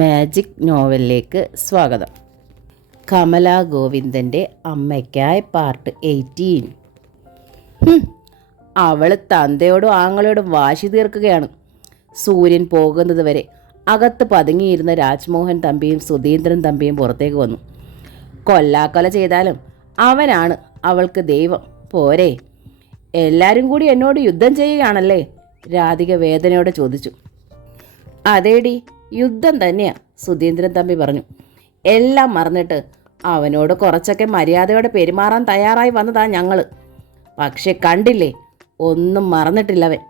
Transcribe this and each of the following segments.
Magic നോവലിലേക്ക് സ്വാഗതം. Kamala ഗോവിന്ദൻ്റെ അമ്മയ്ക്കായി part 18. അവൾ തന്തയോടും ആങ്ങളോടും വാശി തീർക്കുകയാണ്. സൂര്യൻ പോകുന്നത് വരെ അകത്ത് പതുങ്ങിയിരുന്ന രാജ്മോഹൻ തമ്പിയും സുധീന്ദ്രൻ തമ്പിയും പുറത്തേക്ക് വന്നു. കൊല്ലാക്കൊല ചെയ്താലും അവനാണ് അവൾക്ക് ദൈവം പോരെ. എല്ലാവരും കൂടി എന്നോട് യുദ്ധം ചെയ്യുകയാണല്ലേ? രാധിക വേദനയോടെ ചോദിച്ചു. അതേടി, യുദ്ധം തന്നെയാ, സുധീന്ദ്രൻ തമ്പി പറഞ്ഞു. എല്ലാം മറന്നിട്ട് അവനോട് കുറച്ചൊക്കെ മര്യാദയോടെ പെരുമാറാൻ തയ്യാറായി വന്നതാ ഞങ്ങൾ. പക്ഷെ കണ്ടില്ലേ, ഒന്നും മറന്നിട്ടില്ലവൻ.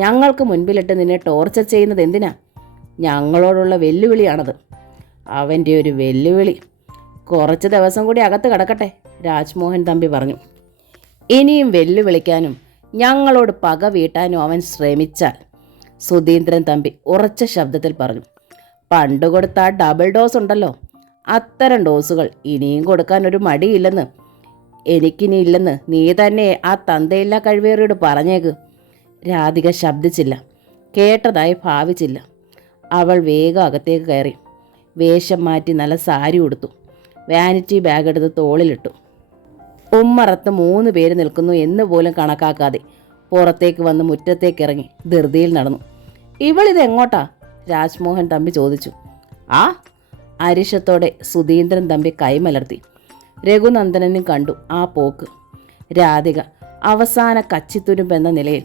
ഞങ്ങൾക്ക് മുൻപിലിട്ട് നിന്നെ ടോർച്ചർ ചെയ്യുന്നത് എന്തിനാ? ഞങ്ങളോടുള്ള വെല്ലുവിളിയാണത്. അവൻ്റെ ഒരു വെല്ലുവിളി. കുറച്ച് ദിവസം കൂടി അകത്ത് കിടക്കട്ടെ, രാജ്മോഹൻ തമ്പി പറഞ്ഞു. ഇനിയും വെല്ലുവിളിക്കാനും ഞങ്ങളോട് പക വീട്ടാനും അവൻ ശ്രമിച്ചാൽ, സുധീന്ദ്രൻ തമ്പി ഉറച്ച ശബ്ദത്തിൽ പറഞ്ഞു, പണ്ട് കൊടുത്ത ആ ഡബിൾ ഡോസ് ഉണ്ടല്ലോ, അത്തരം ഡോസുകൾ ഇനിയും കൊടുക്കാൻ ഒരു മടിയില്ലെന്ന്, എനിക്കിനിയില്ലെന്ന് നീ തന്നെ ആ തന്തയില്ലാ കഴിവേറിയോട് പറഞ്ഞേക്ക്. രാധിക ശബ്ദിച്ചില്ല, കേട്ടതായി ഭാവിച്ചില്ല. അവൾ വേഗം അകത്തേക്ക് കയറി. വേഷം മാറ്റി നല്ല സാരി ഉടുത്തു. വാനിറ്റി ബാഗ് എടുത്ത് തോളിലിട്ടു. ഉമ്മറത്ത് 3 പേര് നിൽക്കുന്നു എന്ന് പോലും കണക്കാക്കാതെ പുറത്തേക്ക് വന്ന് മുറ്റത്തേക്ക് ഇറങ്ങി ധൃതിയിൽ നടന്നു. ഇവളിതെങ്ങോട്ടാ? രാജ്മോഹൻ തമ്പി ചോദിച്ചു. ആ അരിശത്തോടെ സുധീന്ദ്രൻ തമ്പി കൈമലർത്തി. രഘുനന്ദനനും കണ്ടു ആ പോക്ക്. രാധിക അവസാന കച്ചിത്തുരുമ്പെന്ന നിലയിൽ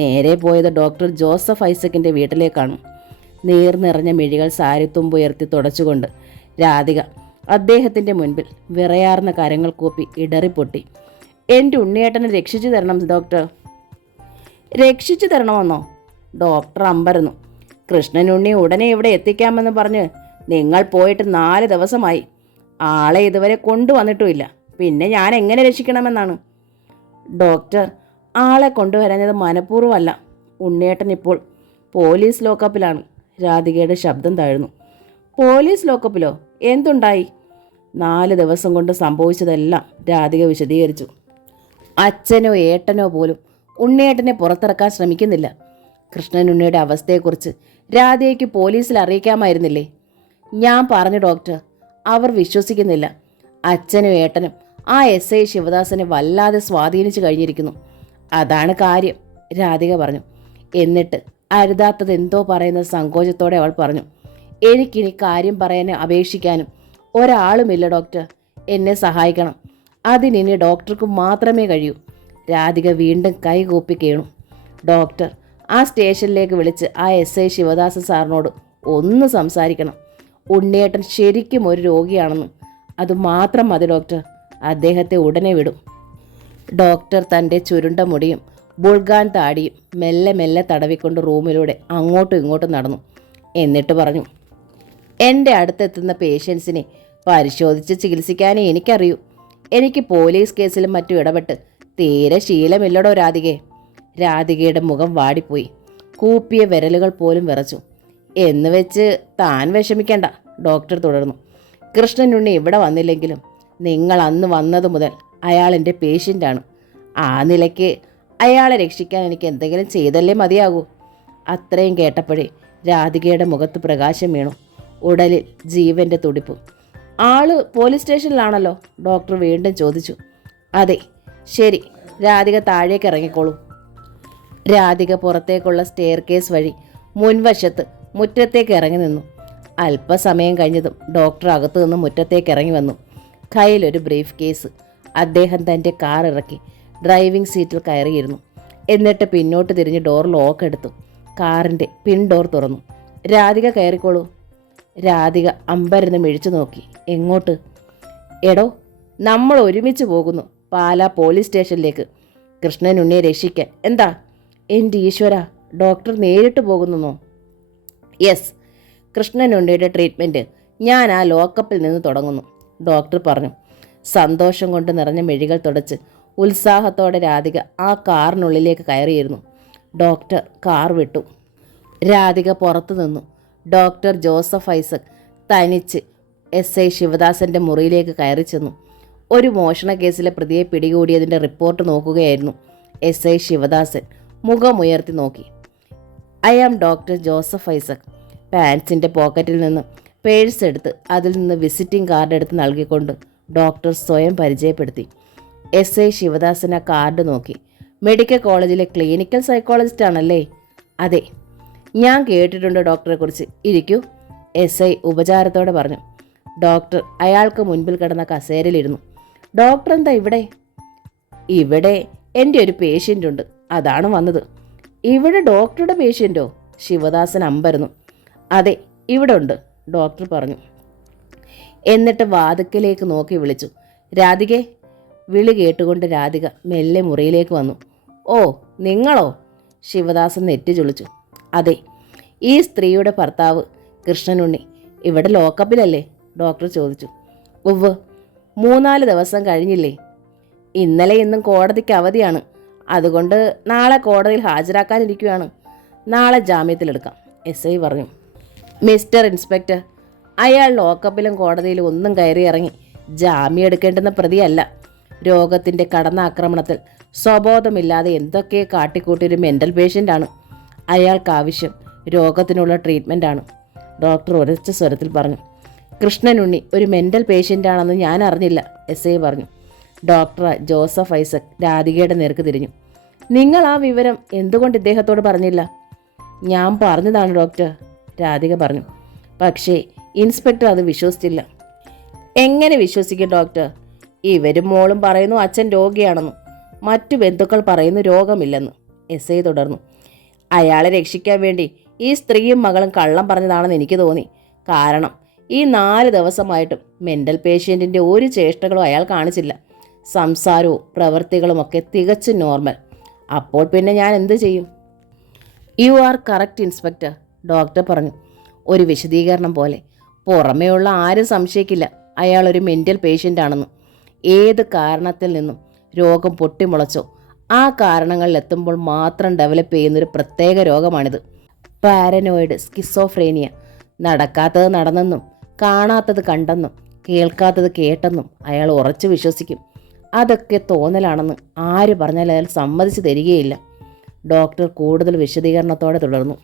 നേരെ പോയത് ഡോക്ടർ ജോസഫ് ഐസക്കിൻ്റെ വീട്ടിലേക്കാണ്. നീർനിറഞ്ഞ മിഴികൾ സാരിത്തുമ്പുയർത്തി തുടച്ചുകൊണ്ട് രാധിക അദ്ദേഹത്തിൻ്റെ മുൻപിൽ വിറയാർന്ന കരങ്ങൾ കൂപ്പി ഇടറിപ്പൊട്ടി. എൻ്റെ ഉണ്ണിയേട്ടനെ രക്ഷിച്ചു തരണം ഡോക്ടർ. രക്ഷിച്ചു തരണമെന്നോ? ഡോക്ടർ അമ്പരന്നു. കൃഷ്ണനുണ്ണി ഉടനെ ഇവിടെ എത്തിക്കാമെന്ന് പറഞ്ഞ് നിങ്ങൾ പോയിട്ട് 4 ദിവസമായി. ആളെ ഇതുവരെ കൊണ്ടുവന്നിട്ടുമില്ല. പിന്നെ ഞാൻ എങ്ങനെ രക്ഷിക്കണമെന്നാണ്? ഡോക്ടർ, ആളെ കൊണ്ടുവരാഞ്ഞത് മനഃപൂർവ്വമല്ല. ഉണ്ണിയേട്ടൻ ഇപ്പോൾ പോലീസ് ലോക്കപ്പിലാണ്. രാധികയുടെ ശബ്ദം താഴ്ന്നു. പോലീസ് ലോക്കപ്പിലോ? എന്തുണ്ടായി? 4 ദിവസം കൊണ്ട് സംഭവിച്ചതെല്ലാം രാധിക വിശദീകരിച്ചു. അച്ഛനോ ഏട്ടനോ പോലും ഉണ്ണിയേട്ടനെ പുറത്തിറക്കാൻ ശ്രമിക്കുന്നില്ല. കൃഷ്ണനുണ്ണിയുടെ അവസ്ഥയെക്കുറിച്ച് രാധയ്ക്ക് പോലീസിൽ അറിയിക്കാമായിരുന്നില്ലേ? ഞാൻ പറഞ്ഞു ഡോക്ടർ, അവർ വിശ്വസിക്കുന്നില്ല. അച്ഛനും ഏട്ടനും ആ SI ശിവദാസനെ വല്ലാതെ സ്വാധീനിച്ചു കഴിഞ്ഞിരിക്കുന്നു. അതാണ് കാര്യം, രാധിക പറഞ്ഞു. എന്നിട്ട് അരുതാത്തത് എന്തോ പറയുന്ന സങ്കോചത്തോടെ അവൾ പറഞ്ഞു, എനിക്കിനി കാര്യം പറയാനും അപേക്ഷിക്കാനും ഒരാളുമില്ല ഡോക്ടർ. എന്നെ സഹായിക്കണം. അതിനി ഡോക്ടർക്ക് മാത്രമേ കഴിയൂ. രാധിക വീണ്ടും കൈകൂപ്പി കേണു. ഡോക്ടർ, ആ സ്റ്റേഷനിലേക്ക് വിളിച്ച് ആ SI ശിവദാസ സാറിനോട് ഒന്ന് സംസാരിക്കണം. ഉണ്ണിയേട്ടൻ ശരിക്കും ഒരു രോഗിയാണെന്ന്. അതുമാത്രം മതി ഡോക്ടർ. അദ്ദേഹത്തെ ഉടനെ വിടും. ഡോക്ടർ തൻ്റെ ചുരുണ്ട മുടിയും ബുൾഗാൻ താടിയും മെല്ലെ മെല്ലെ തടവിക്കൊണ്ട് റൂമിലൂടെ അങ്ങോട്ടും ഇങ്ങോട്ടും നടന്നു. എന്നിട്ട് പറഞ്ഞു, എൻ്റെ അടുത്തെത്തുന്ന പേഷ്യൻസിനെ പരിശോധിച്ച് ചികിത്സിക്കാനേ എനിക്കറിയൂ. എനിക്ക് പോലീസ് കേസിലും മറ്റും ഇടപെട്ട് തീരെ ശീലമില്ലടോ രാധികേ. രാധികയുടെ മുഖം വാടിപ്പോയി. കൂപ്പിയ വിരലുകൾ പോലും വിറച്ചു. എന്ന് വെച്ച് താൻ വിഷമിക്കേണ്ട, ഡോക്ടർ തുടർന്നു. കൃഷ്ണനുണ്ണി ഇവിടെ വന്നില്ലെങ്കിലും നിങ്ങൾ അന്ന് വന്നത് മുതൽ അയാൾ എൻ്റെ പേഷ്യൻ്റാണ്. ആ നിലയ്ക്ക് അയാളെ രക്ഷിക്കാൻ എനിക്ക് എന്തെങ്കിലും ചെയ്തല്ലേ മതിയാകൂ. അത്രയും കേട്ടപ്പോഴേ രാധികയുടെ മുഖത്ത് പ്രകാശം വീണു. ഉടലിൽ ജീവൻ്റെ തുടിപ്പും. ആള് പോലീസ് സ്റ്റേഷനിലാണല്ലോ? ഡോക്ടർ വീണ്ടും ചോദിച്ചു. അതെ. ശരി, രാധിക താഴേക്ക് ഇറങ്ങിക്കോളൂ. രാധിക പുറത്തേക്കുള്ള സ്റ്റെയർ കേസ് വഴി മുൻവശത്ത് മുറ്റത്തേക്ക് ഇറങ്ങി നിന്നു. അല്പസമയം കഴിഞ്ഞതും ഡോക്ടർ അകത്തു നിന്ന് മുറ്റത്തേക്ക് ഇറങ്ങി വന്നു. കയ്യിലൊരു ബ്രീഫ് കേസ്. അദ്ദേഹം തൻ്റെ കാർ ഇറക്കി ഡ്രൈവിംഗ് സീറ്റിൽ കയറിയിരുന്നു. എന്നിട്ട് പിന്നോട്ട് തിരിഞ്ഞ് ഡോർ ലോക്ക് എടുത്തു. കാറിൻ്റെ പിൻ ഡോർ തുറന്നു. രാധിക കയറിക്കോളൂ. രാധിക അമ്പരന്ന് മിഴിച്ചു നോക്കി. എങ്ങോട്ട്? എടോ, നമ്മൾ ഒരുമിച്ച് പോകുന്നു പാലാ പോലീസ് സ്റ്റേഷനിലേക്ക്, കൃഷ്ണനുണ്ണിയെ രക്ഷിക്കാൻ. എന്താ? എൻ്റെ ഈശ്വര, ഡോക്ടർ നേരിട്ട് പോകുന്നോ? യെസ്, കൃഷ്ണനുണ്ണിയുടെ ട്രീറ്റ്മെൻറ്റ് ഞാൻ ആ ലോക്കപ്പിൽ നിന്ന് തുടങ്ങുന്നു, ഡോക്ടർ പറഞ്ഞു. സന്തോഷം കൊണ്ട് നിറഞ്ഞ മിഴികൾ തുടച്ച് ഉത്സാഹത്തോടെ രാധിക ആ കാറിനുള്ളിലേക്ക് കയറിയിരുന്നു. ഡോക്ടർ കാർ വിട്ടു. രാധിക പുറത്തു നിന്നു. ഡോക്ടർ ജോസഫ് ഐസക് തനിച്ച് SI ശിവദാസൻ്റെ മുറിയിലേക്ക് കയറി ചെന്നു. ഒരു മോഷണ കേസിലെ പ്രതിയെ പിടികൂടിയതിൻ്റെ റിപ്പോർട്ട് നോക്കുകയായിരുന്നു SI ശിവദാസൻ. മുഖമുയർത്തി നോക്കി. I am doctor Joseph Isaac. പാൻസിൻ്റെ പോക്കറ്റിൽ നിന്ന് പേഴ്സ് എടുത്ത് അതിൽ നിന്ന് വിസിറ്റിംഗ് കാർഡ് എടുത്ത് നൽകിക്കൊണ്ട് ഡോക്ടർ സ്വയം പരിചയപ്പെടുത്തി. എസ് ഐ ശിവദാസൻ ആ കാർഡ് നോക്കി. മെഡിക്കൽ കോളേജിലെ ക്ലിനിക്കൽ സൈക്കോളജിസ്റ്റ് ആണല്ലേ? അതെ, ഞാൻ കേട്ടിട്ടുണ്ട് ഡോക്ടറെക്കുറിച്ച്. ഇരിക്കൂ, എസ് ഐ ഉപചാരത്തോടെ പറഞ്ഞു. ഡോക്ടർ അയാൾക്ക് മുൻപിൽ കിടന്ന കസേരയിലിരുന്നു. ഡോക്ടർ എന്താ ഇവിടെ? ഇവിടെ എൻ്റെ ഒരു പേഷ്യൻ്റ് ഉണ്ട്, അതാണ് വന്നത്. ഇവിടെ ഡോക്ടറുടെ പേഷ്യൻ്റോ? ശിവദാസൻ അമ്പരന്നു. അതെ, ഇവിടെ ഉണ്ട്, ഡോക്ടർ പറഞ്ഞു. എന്നിട്ട് വാതിക്കലേക്ക് നോക്കി വിളിച്ചു. രാധികേ. വിളി കേട്ടുകൊണ്ട് രാധിക മെല്ലെ മുറിയിലേക്ക് വന്നു. ഓ, നിങ്ങളോ? ശിവദാസൻ നെറ്റി ചുളിച്ചു. അതെ, ഈ സ്ത്രീയുടെ ഭർത്താവ് കൃഷ്ണനുണ്ണി ഇവിടെ ലോക്കപ്പിലല്ലേ? ഡോക്ടർ ചോദിച്ചു. ഉവ്വ്, 3-4 ദിവസം കഴിഞ്ഞില്ലേ? ഇന്നലെ ഇന്നും കോടതിക്ക് അവധിയാണ്, അതുകൊണ്ട് നാളെ കോടതിയിൽ ഹാജരാക്കാനിരിക്കുകയാണ്. നാളെ ജാമ്യത്തിലെടുക്കാം, എസ് ഐ പറഞ്ഞു. മിസ്റ്റർ ഇൻസ്പെക്ടർ, അയാൾ ലോക്കപ്പിലും കോടതിയിലും ഒന്നും കയറി ഇറങ്ങി ജാമ്യം എടുക്കേണ്ടുന്ന പ്രതിയല്ല. രോഗത്തിൻ്റെ കടന്നാക്രമണത്തിൽ സ്വബോധമില്ലാതെ എന്തൊക്കെ കാട്ടിക്കൂട്ടിയൊരു മെൻ്റൽ പേഷ്യൻ്റാണ്. അയാൾക്കാവശ്യം രോഗത്തിനുള്ള ട്രീറ്റ്മെൻറ്റാണ്, ഡോക്ടർ ഉറച്ച സ്വരത്തിൽ പറഞ്ഞു. കൃഷ്ണനുണ്ണി ഒരു മെൻ്റൽ പേഷ്യൻ്റാണെന്ന് ഞാൻ അറിഞ്ഞില്ല, എസ് ഐ പറഞ്ഞു. ഡോക്ടർ ജോസഫ് ഐസക് രാധികയുടെ നേർക്ക് തിരിഞ്ഞു. നിങ്ങൾ ആ വിവരം എന്തുകൊണ്ട് ഇദ്ദേഹത്തോട് പറഞ്ഞില്ല? ഞാൻ പറഞ്ഞതാണ് ഡോക്ടർ, രാധിക പറഞ്ഞു. പക്ഷേ ഇൻസ്പെക്ടർ അത് വിശ്വസിച്ചില്ല. എങ്ങനെ വിശ്വസിക്കും ഡോക്ടർ? ഇവരും മോളും പറയുന്നു അച്ഛൻ രോഗിയാണെന്ന്, മറ്റു ബന്ധുക്കൾ പറയുന്നു രോഗമില്ലെന്ന്, എസ് ഐ തുടർന്നു. അയാളെ രക്ഷിക്കാൻ വേണ്ടി ഈ സ്ത്രീയും മകളും കള്ളം പറഞ്ഞതാണെന്ന് എനിക്ക് തോന്നി. കാരണം ഈ 4 ദിവസമായിട്ടും മെൻ്റൽ പേഷ്യൻറ്റിൻ്റെ ഒരു ചേഷ്ടകളും അയാൾ കാണിച്ചില്ല. സംസാരവും പ്രവൃത്തികളുമൊക്കെ തികച്ചും നോർമൽ. അപ്പോൾ പിന്നെ ഞാൻ എന്ത് ചെയ്യും? You are correct inspector, doctor പറഞ്ഞു ഒരു വിശദീകരണം പോലെ. പുറമേയുള്ള ആരും സംശയിക്കില്ല അയാൾ ഒരു മെൻ്റൽ പേഷ്യൻ്റ് ആണെന്ന്. ഏത് കാരണത്തിൽ നിന്നും രോഗം പൊട്ടിമുളച്ചോ ആ കാരണങ്ങളിലെത്തുമ്പോൾ മാത്രം ഡെവലപ്പ് ചെയ്യുന്നൊരു പ്രത്യേക രോഗമാണിത്. Paranoid schizophrenia. നടക്കാത്തത് നടന്നെന്നും കാണാത്തത് കണ്ടെന്നും കേൾക്കാത്തത് കേട്ടെന്നും അയാൾ ഉറച്ചു വിശ്വസിക്കും. അതൊക്കെ തോന്നലാണെന്ന് ആര് പറഞ്ഞാൽ അയാൾ സമ്മതിച്ചു തരികയില്ല. ഡോക്ടർ കൂടുതൽ വിശദീകരണത്തോടെ തുടർന്നു.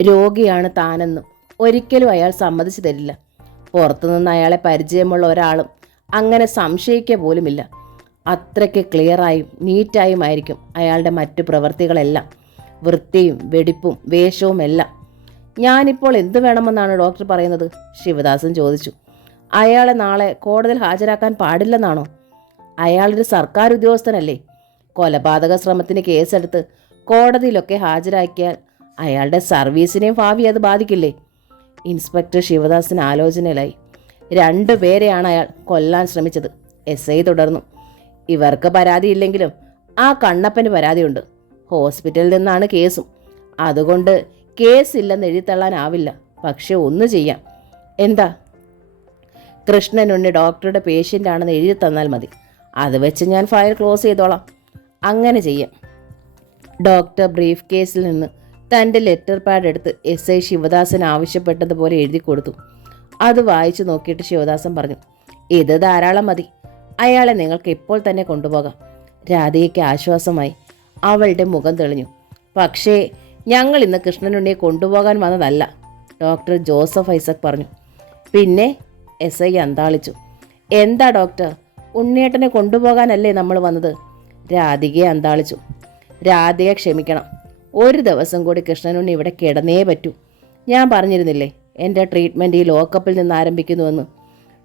രോഗിയാണ് താനെന്നും ഒരിക്കലും അയാൾ സമ്മതിച്ചു തരില്ല. പുറത്തുനിന്ന് അയാളെ പരിചയമുള്ള ഒരാളും അങ്ങനെ സംശയിക്കുക പോലുമില്ല. അത്രയ്ക്ക് ക്ലിയറായും നീറ്റായുമായിരിക്കും അയാളുടെ മറ്റു പ്രവൃത്തികളെല്ലാം. വൃത്തിയും വെടിപ്പും വേഷവും എല്ലാം. ഞാനിപ്പോൾ എന്തു വേണമെന്നാണ് ഡോക്ടർ പറയുന്നത്? ശിവദാസൻ ചോദിച്ചു. അയാളെ നാളെ കോടതിയിൽ ഹാജരാക്കാൻ പാടില്ലെന്നാണോ? അയാളൊരു സർക്കാർ ഉദ്യോഗസ്ഥനല്ലേ? കൊലപാതക ശ്രമത്തിന് കേസെടുത്ത് കോടതിയിലൊക്കെ ഹാജരാക്കിയാൽ അയാളുടെ സർവീസിനെയും ഭാവി അത് ബാധിക്കില്ലേ? ഇൻസ്പെക്ടർ ശിവദാസൻ ആലോചനയിലായി. 2 പേരെയാണ് അയാൾ കൊല്ലാൻ ശ്രമിച്ചത്, എസ് ഐ തുടർന്നു. ഇവർക്ക് പരാതിയില്ലെങ്കിലും ആ കണ്ണപ്പന് പരാതിയുണ്ട്. ഹോസ്പിറ്റലിൽ നിന്നാണ് കേസും. അതുകൊണ്ട് കേസില്ലെന്ന് എഴുതിത്തള്ളാനാവില്ല. പക്ഷെ ഒന്ന് ചെയ്യാം. എന്താ? കൃഷ്ണനുണ്ണി ഡോക്ടറുടെ പേഷ്യൻ്റ് ആണെന്ന് എഴുതി തന്നാൽ മതി. അത് വെച്ച് ഞാൻ ഫയൽ ക്ലോസ് ചെയ്തോളാം. അങ്ങനെ ചെയ്യാം. ഡോക്ടർ ബ്രീഫ് കേസിൽ നിന്ന് തൻ്റെ ലെറ്റർ പാഡ് എടുത്ത് എസ് ഐ ശിവദാസൻ ആവശ്യപ്പെട്ടതുപോലെ എഴുതി കൊടുത്തു. അത് വായിച്ചു നോക്കിയിട്ട് ശിവദാസൻ പറഞ്ഞു, ഇത് ധാരാളം മതി. അയാളെ നിങ്ങൾക്ക് ഇപ്പോൾ തന്നെ കൊണ്ടുപോകാം. രാധികയ്ക്ക് ആശ്വാസമായി. അവളുടെ മുഖം തെളിഞ്ഞു. പക്ഷേ ഞങ്ങൾ ഇന്ന് കൃഷ്ണനുണ്ണിയെ കൊണ്ടുപോകാൻ വന്നതല്ല, ഡോക്ടർ ജോസഫ് ഐസക് പറഞ്ഞു. പിന്നെ? എസ് ഐ അന്താളിച്ചു. എന്താ ഡോക്ടർ, ഉണ്ണിയേട്ടനെ കൊണ്ടുപോകാനല്ലേ നമ്മൾ വന്നത്? രാധികയെ അന്താളിച്ചു. രാധിക ക്ഷമിക്കണം, ഒരു ദിവസം കൂടി കൃഷ്ണനുണ്ണി ഇവിടെ കിടന്നേ പറ്റൂ. ഞാൻ പറഞ്ഞിരുന്നില്ലേ എൻ്റെ ട്രീറ്റ്മെൻറ്റ് ഈ ലോക്കപ്പിൽ നിന്ന് ആരംഭിക്കുന്നുവെന്ന്?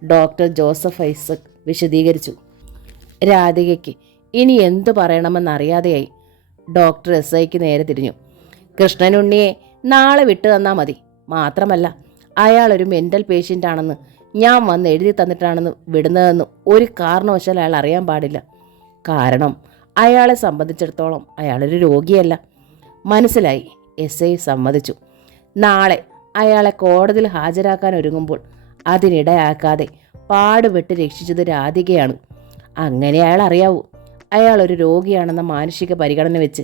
ഡോക്ടർ ജോസഫ് ഐസക് വിശദീകരിച്ചു. രാധികയ്ക്ക് ഇനി എന്തു പറയണമെന്നറിയാതെയായി. ഡോക്ടർ എസ് ഐക്ക് നേരെ തിരിഞ്ഞു. കൃഷ്ണനുണ്ണിയെ നാളെ വിട്ടു തന്നാൽ മതി. മാത്രമല്ല അയാളൊരു മെൻ്റൽ പേഷ്യൻ്റ് ആണെന്ന് ഞാൻ വന്ന് എഴുതി തന്നിട്ടാണെന്ന് വിടുന്നതെന്ന് ഒരു കാരണവശാൽ അയാൾ അറിയാൻ പാടില്ല. കാരണം അയാളെ സംബന്ധിച്ചിടത്തോളം അയാളൊരു രോഗിയല്ല. മനസ്സിലായി, എസ് ഐ സമ്മതിച്ചു. നാളെ അയാളെ കോടതിയിൽ ഹാജരാക്കാൻ ഒരുങ്ങുമ്പോൾ അതിനിടയാക്കാതെ പാടുപെട്ട് രക്ഷിച്ചത് രാധികയാണ്. അങ്ങനെ അയാൾ അറിയാവൂ. അയാളൊരു രോഗിയാണെന്ന മാനുഷിക പരിഗണന വെച്ച്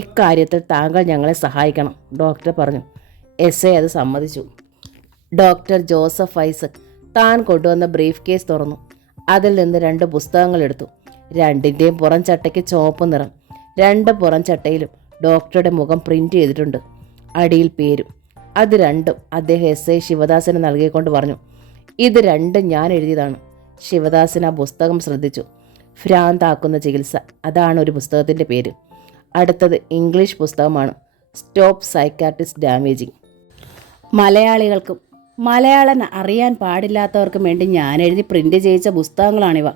ഇക്കാര്യത്തിൽ താങ്കൾ ഞങ്ങളെ സഹായിക്കണം, ഡോക്ടർ പറഞ്ഞു. എസ് ഐ അത് സമ്മതിച്ചു. ഡോക്ടർ ജോസഫ് ഐസക് താൻ കൊണ്ടുവന്ന ബ്രീഫ് കേസ് തുറന്നു. അതിൽ നിന്ന് 2 പുസ്തകങ്ങൾ എടുത്തു. 2ൻ്റെയും പുറം ചട്ടയ്ക്ക് ചുവപ്പ് നിറം. 2 പുറം ചട്ടയിലും ഡോക്ടറുടെ മുഖം പ്രിൻ്റ് ചെയ്തിട്ടുണ്ട്. അടിയിൽ പേരും. അത് രണ്ടും അദ്ദേഹം എസ് ഐ ശിവദാസന് നൽകിക്കൊണ്ട് പറഞ്ഞു. ഇത് രണ്ടും ഞാൻ എഴുതിയതാണ്. ശിവദാസൻ ആ പുസ്തകം ശ്രദ്ധിച്ചു. ഭ്രാന്താക്കുന്ന ചികിത്സ, അതാണ് ഒരു പുസ്തകത്തിൻ്റെ പേര്. അടുത്തത് ഇംഗ്ലീഷ് പുസ്തകമാണ്, സ്റ്റോപ്പ് സൈക്കാട്രിസ്റ്റ് ഡാമേജിങ്. മലയാളികൾക്കും മലയാളം അറിയാൻ പാടില്ലാത്തവർക്കും വേണ്ടി ഞാൻ എഴുതി പ്രിൻ്റ് ചെയ്യിച്ച പുസ്തകങ്ങളാണിവ.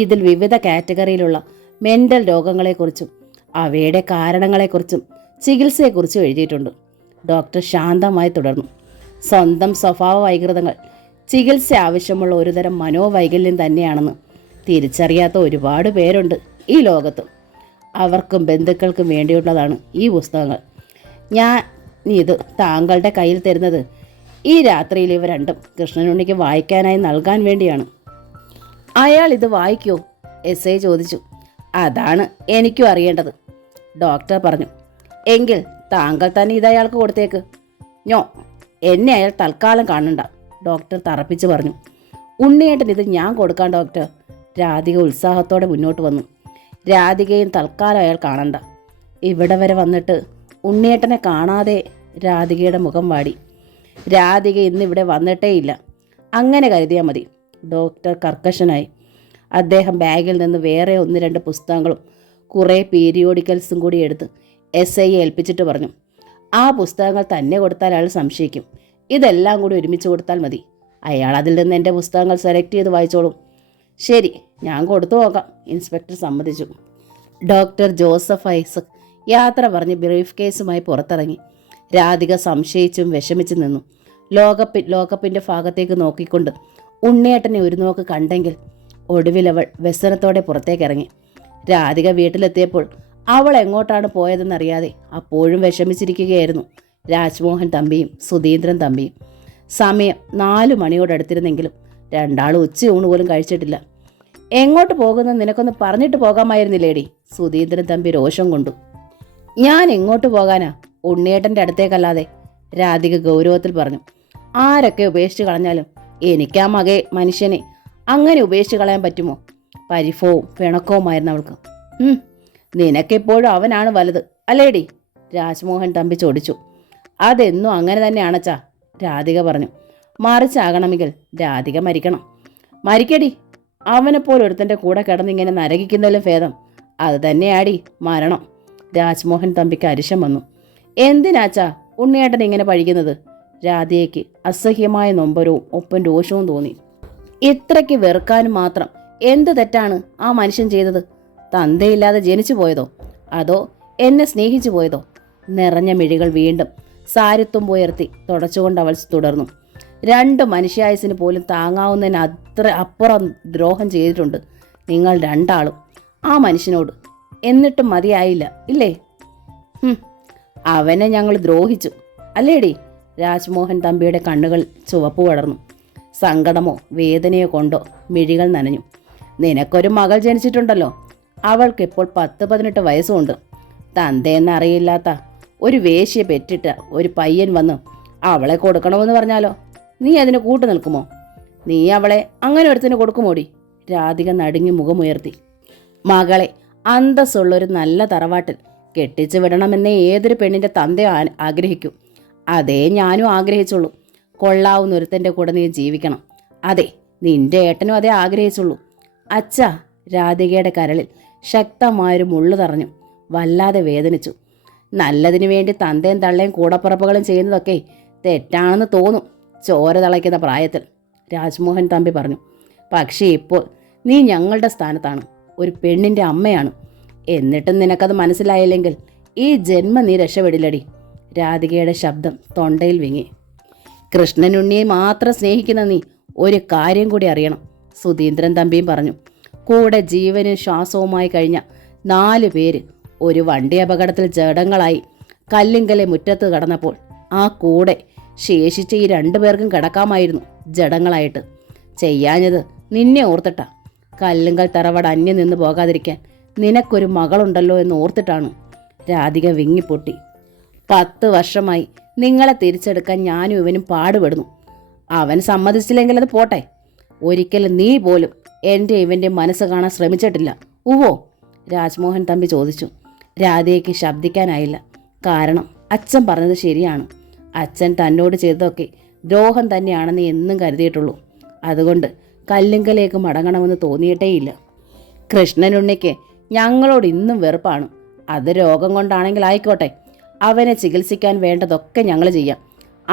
ഇതിൽ വിവിധ കാറ്റഗറിയിലുള്ള മെൻ്റൽ രോഗങ്ങളെക്കുറിച്ചും അവയുടെ കാരണങ്ങളെക്കുറിച്ചും ചികിത്സയെക്കുറിച്ചും എഴുതിയിട്ടുണ്ട്. ഡോക്ടർ ശാന്തമായി തുടർന്നു. സ്വന്തം സ്വഭാവ വൈകൃതങ്ങൾ ചികിത്സ ആവശ്യമുള്ള ഒരുതരം മനോവൈകല്യം തന്നെയാണെന്ന് തിരിച്ചറിയാത്ത ഒരുപാട് പേരുണ്ട് ഈ ലോകത്ത്. അവർക്കും ബന്ധുക്കൾക്കും വേണ്ടിയുള്ളതാണ് ഈ പുസ്തകങ്ങൾ. ഞാൻ ഇത് താങ്കളുടെ കയ്യിൽ തരുന്നത് ഈ രാത്രിയിൽ ഇവ രണ്ടും കൃഷ്ണനുണ്ണിക്ക് വായിക്കാനായി നൽകാൻ വേണ്ടിയാണ്. അയാൾ ഇത് വായിക്കുമോ? എസ് ഐ ചോദിച്ചു. അതാണ് എനിക്കും അറിയേണ്ടത്, ഡോക്ടർ പറഞ്ഞു. എങ്കിൽ താങ്കൾ തന്നെ ഇത് അയാൾക്ക് കൊടുത്തേക്ക്. ഞോ, എന്നെ അയാൾ തൽക്കാലം കാണണ്ട, ഡോക്ടർ തറപ്പിച്ച് പറഞ്ഞു. ഉണ്ണിയേട്ടൻ ഇത് ഞാൻ കൊടുക്കാം ഡോക്ടർ. രാധിക ഉത്സാഹത്തോടെ മുന്നോട്ട് വന്നു. രാധികയും തൽക്കാലം അയാൾ കാണണ്ട. ഇവിടെ വരെ വന്നിട്ട് ഉണ്ണിയേട്ടനെ കാണാതെ രാധികയുടെ മുഖം വാടി. രാധിക ഇന്നിവിടെ വന്നിട്ടേയില്ല, അങ്ങനെ കരുതിയാൽ മതി, ഡോക്ടർ കർക്കശനായി. അദ്ദേഹം ബാഗിൽ നിന്ന് വേറെ 1-2 പുസ്തകങ്ങളും കുറേ പീരിയോഡിക്കൽസും കൂടി എടുത്ത് എസ് ഐയെ ഏൽപ്പിച്ചിട്ട് പറഞ്ഞു. ആ പുസ്തകങ്ങൾ തന്നെ കൊടുത്താൽ അയാൾ സംശയിക്കും. ഇതെല്ലാം കൂടി ഒരുമിച്ച് കൊടുത്താൽ മതി. അയാൾ അതിൽ നിന്ന് എൻ്റെ പുസ്തകങ്ങൾ സെലക്ട് ചെയ്ത് വായിച്ചോളും. ശരി, ഞാൻ കൊടുത്തു നോക്കാം, ഇൻസ്പെക്ടർ സമ്മതിച്ചു. ഡോക്ടർ ജോസഫ് ഐസക് യാത്ര പറഞ്ഞ് ബ്രീഫ് കേസുമായി പുറത്തിറങ്ങി. രാധിക സംശയിച്ചും വിഷമിച്ചും നിന്നു. ലോകപ്പിൻ്റെ ഭാഗത്തേക്ക് നോക്കിക്കൊണ്ട് ഉണ്ണിയേട്ടനെ ഒരു നോക്ക് കണ്ടെങ്കിൽ ഒടുവിലവൾ വ്യസനത്തോടെ പുറത്തേക്കിറങ്ങി. രാധിക വീട്ടിലെത്തിയപ്പോൾ അവൾ എങ്ങോട്ടാണ് പോയതെന്നറിയാതെ അപ്പോഴും വിഷമിച്ചിരിക്കുകയായിരുന്നു രാജ്മോഹൻ തമ്പിയും സുധീന്ദ്രൻ തമ്പിയും. സമയം 4 മണിയോടടുത്തിരുന്നെങ്കിലും രണ്ടാളും ഉച്ചയൂണ് പോലും കഴിച്ചിട്ടില്ല. എങ്ങോട്ട് പോകുന്നത് നിനക്കൊന്ന് പറഞ്ഞിട്ട് പോകാമായിരുന്നില്ലേടി? സുധീന്ദ്രൻ തമ്പി രോഷം കൊണ്ടു. ഞാൻ എങ്ങോട്ട് പോകാനാ, ഉണ്ണിയേട്ടൻ്റെ അടുത്തേക്കല്ലാതെ, രാധിക ഗൗരവത്തിൽ പറഞ്ഞു. ആരൊക്കെ ഉപേക്ഷിച്ച് കളഞ്ഞാലും എനിക്ക് ആ മനുഷ്യനെ അങ്ങനെ ഉപേക്ഷിച്ച് കളയാൻ പറ്റുമോ? പരിഭവവും പിണക്കവുമായിരുന്നു അവൾക്ക്. നിനക്കെപ്പോഴും അവനാണ് വലുത് അല്ലേടി? രാജ്മോഹൻ തമ്പി ചോദിച്ചു. അതെന്നും അങ്ങനെ തന്നെയാണച്ചാ, രാധിക പറഞ്ഞു. മറിച്ചാകണമെങ്കിൽ രാധിക മരിക്കണം. മരിക്കടി, അവനെപ്പോലൊരുത്തൻ്റെ കൂടെ കിടന്നിങ്ങനെ നരകിക്കുന്നതിലും ഭേദം അത് തന്നെയാടി മരണം. രാജ്മോഹൻ തമ്പിക്ക് അരിശം വന്നു. എന്തിനാച്ചാ ഉണ്ണിയേട്ടൻ ഇങ്ങനെ പഴിക്കുന്നത്? രാധികയ്ക്ക് അസഹ്യമായ നൊമ്പരവും ഒപ്പം രോഷവും തോന്നി. ഇത്രയ്ക്ക് വെറുക്കാനും മാത്രം എന്ത് തെറ്റാണ് ആ മനുഷ്യൻ ചെയ്തത്? തന്തയില്ലാതെ ജനിച്ചു പോയതോ അതോ എന്നെ സ്നേഹിച്ചു പോയതോ? നിറഞ്ഞ മിഴികൾ വീണ്ടും സാരിത്തും ഉയർത്തി തുടച്ചുകൊണ്ട് അവൾ തുടർന്നു. 2 മനുഷ്യായുസിന് പോലും താങ്ങാവുന്നതിന് അപ്പുറം ദ്രോഹം ചെയ്തിട്ടുണ്ട് നിങ്ങൾ രണ്ടാളും ആ മനുഷ്യനോട്. എന്നിട്ടും മതിയായില്ല ഇല്ലേ? അവനെ ഞങ്ങൾ ദ്രോഹിച്ചു അല്ലേടി? രാജ്മോഹൻ തമ്പിയുടെ കണ്ണുകൾ ചുവപ്പ് പടർന്നു. സങ്കടമോ വേദനയോ കൊണ്ടോ മിഴികൾ നനഞ്ഞു. നിനക്കൊരു മകൾ ജനിച്ചിട്ടുണ്ടല്ലോ. അവൾക്കിപ്പോൾ 10-18 വയസ്സുണ്ട്. തന്തയെന്നറിയില്ലാത്ത ഒരു വേശ്യ പെറ്റിട്ട് ഒരു പയ്യൻ വന്ന് അവളെ കൊടുക്കണമെന്ന് പറഞ്ഞാലോ നീ അതിന് കൂട്ടു നിൽക്കുമോ? നീ അവളെ അങ്ങനെ ഒരുത്തിന് കൊടുക്കുമോടി? രാധിക നടുങ്ങി മുഖമുയർത്തി. മകളെ അന്തസ്സുള്ളൊരു നല്ല തറവാട്ടിൽ കെട്ടിച്ചു വിടണമെന്നേ ഏതൊരു പെണ്ണിൻ്റെ തന്തയോ ആഗ്രഹിക്കൂ. അതേ ഞാനും ആഗ്രഹിച്ചുള്ളൂ. കൊള്ളാവുന്ന ഒരുത്തൻ്റെ കൂടെ നീ ജീവിക്കണം. അതെ, നിന്റെ ഏട്ടനും അതേ ആഗ്രഹിച്ചുള്ളൂ. അച്ഛാ, രാധികയുടെ കരളിൽ ശക്തമായൊരു മുള്ളു തറഞ്ഞു. വല്ലാതെ വേദനിച്ചു. നല്ലതിനു വേണ്ടി തന്തയും തള്ളയും കൂടപ്പുറപ്പുകളും ചെയ്യുന്നതൊക്കെ തെറ്റാണെന്ന് തോന്നും ചോര തിളയ്ക്കുന്ന പ്രായത്തിൽ, രാജ്മോഹൻ തമ്പി പറഞ്ഞു. പക്ഷേ ഇപ്പോൾ നീ ഞങ്ങളുടെ സ്ഥാനത്താണ്, ഒരു പെണ്ണിൻ്റെ അമ്മയാണ്. എന്നിട്ടും നിനക്കത് മനസ്സിലായില്ലെങ്കിൽ ഈ ജന്മം നീ രക്ഷപ്പെടില്ലടി. രാധികയുടെ ശബ്ദം തൊണ്ടയിൽ വിങ്ങി. കൃഷ്ണനുണ്ണിയെ മാത്രം സ്നേഹിക്കുന്ന നീ ഒരു കാര്യം കൂടി അറിയണം, സുധീന്ദ്രൻ തമ്പിയും പറഞ്ഞു. കൂടെ ജീവനും ശ്വാസവുമായി കഴിഞ്ഞ 4 പേര് ഒരു വണ്ടി അപകടത്തിൽ ജഡങ്ങളായി കല്ലിങ്കലെ മുറ്റത്ത് കടന്നപ്പോൾ ആ കൂടെ ശേഷിച്ച ഈ 2 പേർക്കും കിടക്കാമായിരുന്നു ജഡങ്ങളായിട്ട്. ചെയ്യാഞ്ഞത് നിന്നെ ഓർത്തിട്ടാ. കല്ലുങ്കൽ തറവാട് അന്യം നിന്ന് പോകാതിരിക്കാൻ നിനക്കൊരു മകളുണ്ടല്ലോ എന്ന് ഓർത്തിട്ടാണ്. രാധിക വിങ്ങിപ്പൊട്ടി. 10 വർഷമായി നിങ്ങളെ തിരിച്ചെടുക്കാൻ ഞാനും ഇവനും പാടുപെടുന്നു. അവൻ സമ്മതിച്ചില്ലെങ്കിൽ അത് പോട്ടെ. ഒരിക്കലും നീ പോലും എൻ്റെ ഇവൻ്റെ മനസ്സ് കാണാൻ ശ്രമിച്ചിട്ടില്ല ഉവ്വോ? രാജ്മോഹൻ തമ്പി ചോദിച്ചു. രാധികയ്ക്ക് ശബ്ദിക്കാനായില്ല. കാരണം അച്ഛൻ പറഞ്ഞത് ശരിയാണ്. അച്ഛൻ തന്നോട് ചെയ്തതൊക്കെ ദ്രോഹം തന്നെയാണെന്ന് എന്നും കരുതിയിട്ടുള്ളൂ. അതുകൊണ്ട് കല്ലുങ്കലേക്ക് മടങ്ങണമെന്ന് തോന്നിയിട്ടേയില്ല. കൃഷ്ണനുണ്ണിക്ക് ഞങ്ങളോട് ഇന്നും വെറുപ്പാണ്. അത് രോഗം കൊണ്ടാണെങ്കിൽ ആയിക്കോട്ടെ, അവനെ ചികിത്സിക്കാൻ വേണ്ടതൊക്കെ ഞങ്ങൾ ചെയ്യാം,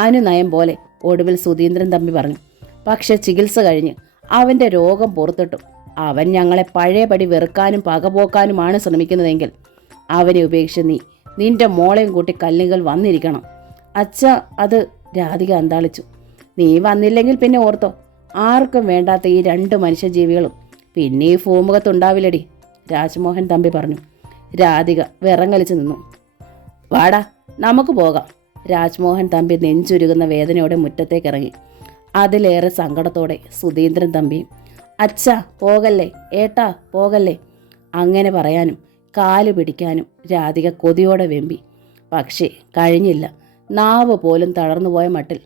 അനുനയം പോലെ ഒടുവിൽ സുധീന്ദ്രൻ തമ്പി പറഞ്ഞു. പക്ഷെ ചികിത്സ കഴിഞ്ഞ് അവൻ്റെ രോഗം പുറത്തിട്ടും അവൻ ഞങ്ങളെ പഴയപടി വെറുക്കാനും പകപോക്കാനുമാണ് ശ്രമിക്കുന്നതെങ്കിൽ അവനെ ഉപേക്ഷിച്ച് നിന്റെ മോളെയും കൂട്ടി കല്ലുങ്കൽ വന്നിരിക്കണം. അച്ഛ, അത് രാധിക അന്താളിച്ചു. നീ വന്നില്ലെങ്കിൽ പിന്നെ ഓർത്തോ, ആർക്കും വേണ്ടാത്ത ഈ 2 മനുഷ്യജീവികളും പിന്നെ ഈ ഭൂമുഖത്തുണ്ടാവില്ലടി, രാജ്മോഹൻ തമ്പി പറഞ്ഞു. രാധിക വിറങ്ങലിച്ചു നിന്നു. വാടാ, നമുക്ക് പോകാം. രാജ്മോഹൻ തമ്പി നെഞ്ചുരുകുന്ന വേദനയോടെ മുറ്റത്തേക്കിറങ്ങി. അതിലേറെ സങ്കടത്തോടെ സുധീന്ദ്രൻ തമ്പിയും. അച്ഛാ പോകല്ലേ, ഏട്ടാ പോകല്ലേ. അങ്ങനെ പറയാനും കാല് പിടിക്കാനും രാധിക കൊതിയോടെ വെമ്പി. പക്ഷേ കഴിഞ്ഞില്ല. നാവ് പോലും തളർന്നുപോയ മട്ടിൽ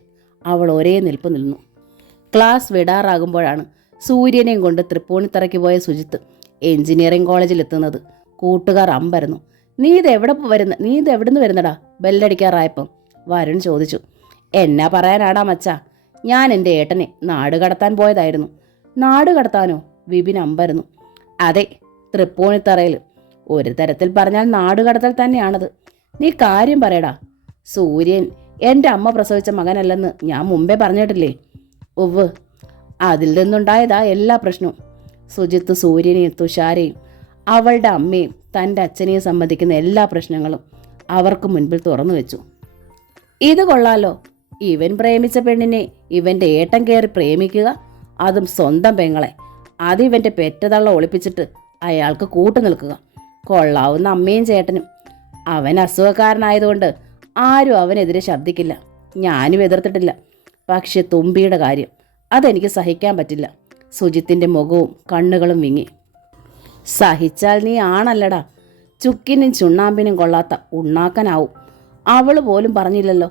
അവൾ ഒരേ നിൽപ്പ് നിന്നു. ക്ലാസ് വിടാറാകുമ്പോഴാണ് സൂര്യനെയും കൊണ്ട് തൃപ്പൂണിത്തറയ്ക്ക് പോയ സുജിത്ത് എഞ്ചിനീയറിംഗ് കോളേജിലെത്തുന്നത്. കൂട്ടുകാർ അമ്പരന്നു. നീ ഇത് എവിടുന്ന് വരുന്നടാ ബെല്ലടിക്കാറായപ്പം? വരുൺ ചോദിച്ചു. എന്നാ പറയാനാടാ മച്ചാ, ഞാൻ എൻ്റെ ഏട്ടനെ നാട് കടത്താൻ പോയതായിരുന്നു. നാട് കടത്താനോ? വിപിൻ അമ്പരന്നു. അതെ, തൃപ്പൂണിത്തറയിൽ. ഒരു തരത്തിൽ പറഞ്ഞാൽ നാട് കടത്തൽ തന്നെയാണത്. നീ കാര്യം പറയടാ. സൂര്യൻ എൻ്റെ അമ്മ പ്രസവിച്ച മകനല്ലെന്ന് ഞാൻ മുമ്പേ പറഞ്ഞിട്ടില്ലേ? ഉവ്വ്, അതിൽ നിന്നുണ്ടായതാ എല്ലാ പ്രശ്നവും. സുജിത്ത് സൂര്യനെയും തുഷാരെയും അവളുടെ അമ്മയും തൻ്റെ അച്ഛനെയും സംബന്ധിക്കുന്ന എല്ലാ പ്രശ്നങ്ങളും അവർക്ക് മുൻപിൽ തുറന്നു വെച്ചു. ഇത് കൊള്ളാലോ, ഇവൻ പ്രേമിച്ച പെണ്ണിനെ ഇവൻ്റെ ഏട്ടൻ കയറി പ്രേമിക്കുക, അതും സ്വന്തം പെങ്ങളെ. അതിവൻ്റെ പെറ്റതള്ള ഒളിപ്പിച്ചിട്ട് അയാൾക്ക് കൂട്ടു നിൽക്കുക. കൊള്ളാവുന്ന അമ്മയും ചേട്ടനും. അവൻ അസുഖക്കാരനായതുകൊണ്ട് ആരും അവനെതിരെ ശബ്ദിക്കില്ല, ഞാനും എതിർത്തിട്ടില്ല. പക്ഷെ തുമ്പിയുടെ കാര്യം അതെനിക്ക് സഹിക്കാൻ പറ്റില്ല. സുജിത്തിൻ്റെ മുഖവും കണ്ണുകളും വിങ്ങി. സഹിച്ചാൽ നീ ആണല്ലടാ, ചുക്കിനും ചുണ്ണാമ്പിനും കൊള്ളാത്ത ഉണ്ണാക്കനാവും. അവൾ പോലും പറഞ്ഞില്ലല്ലോ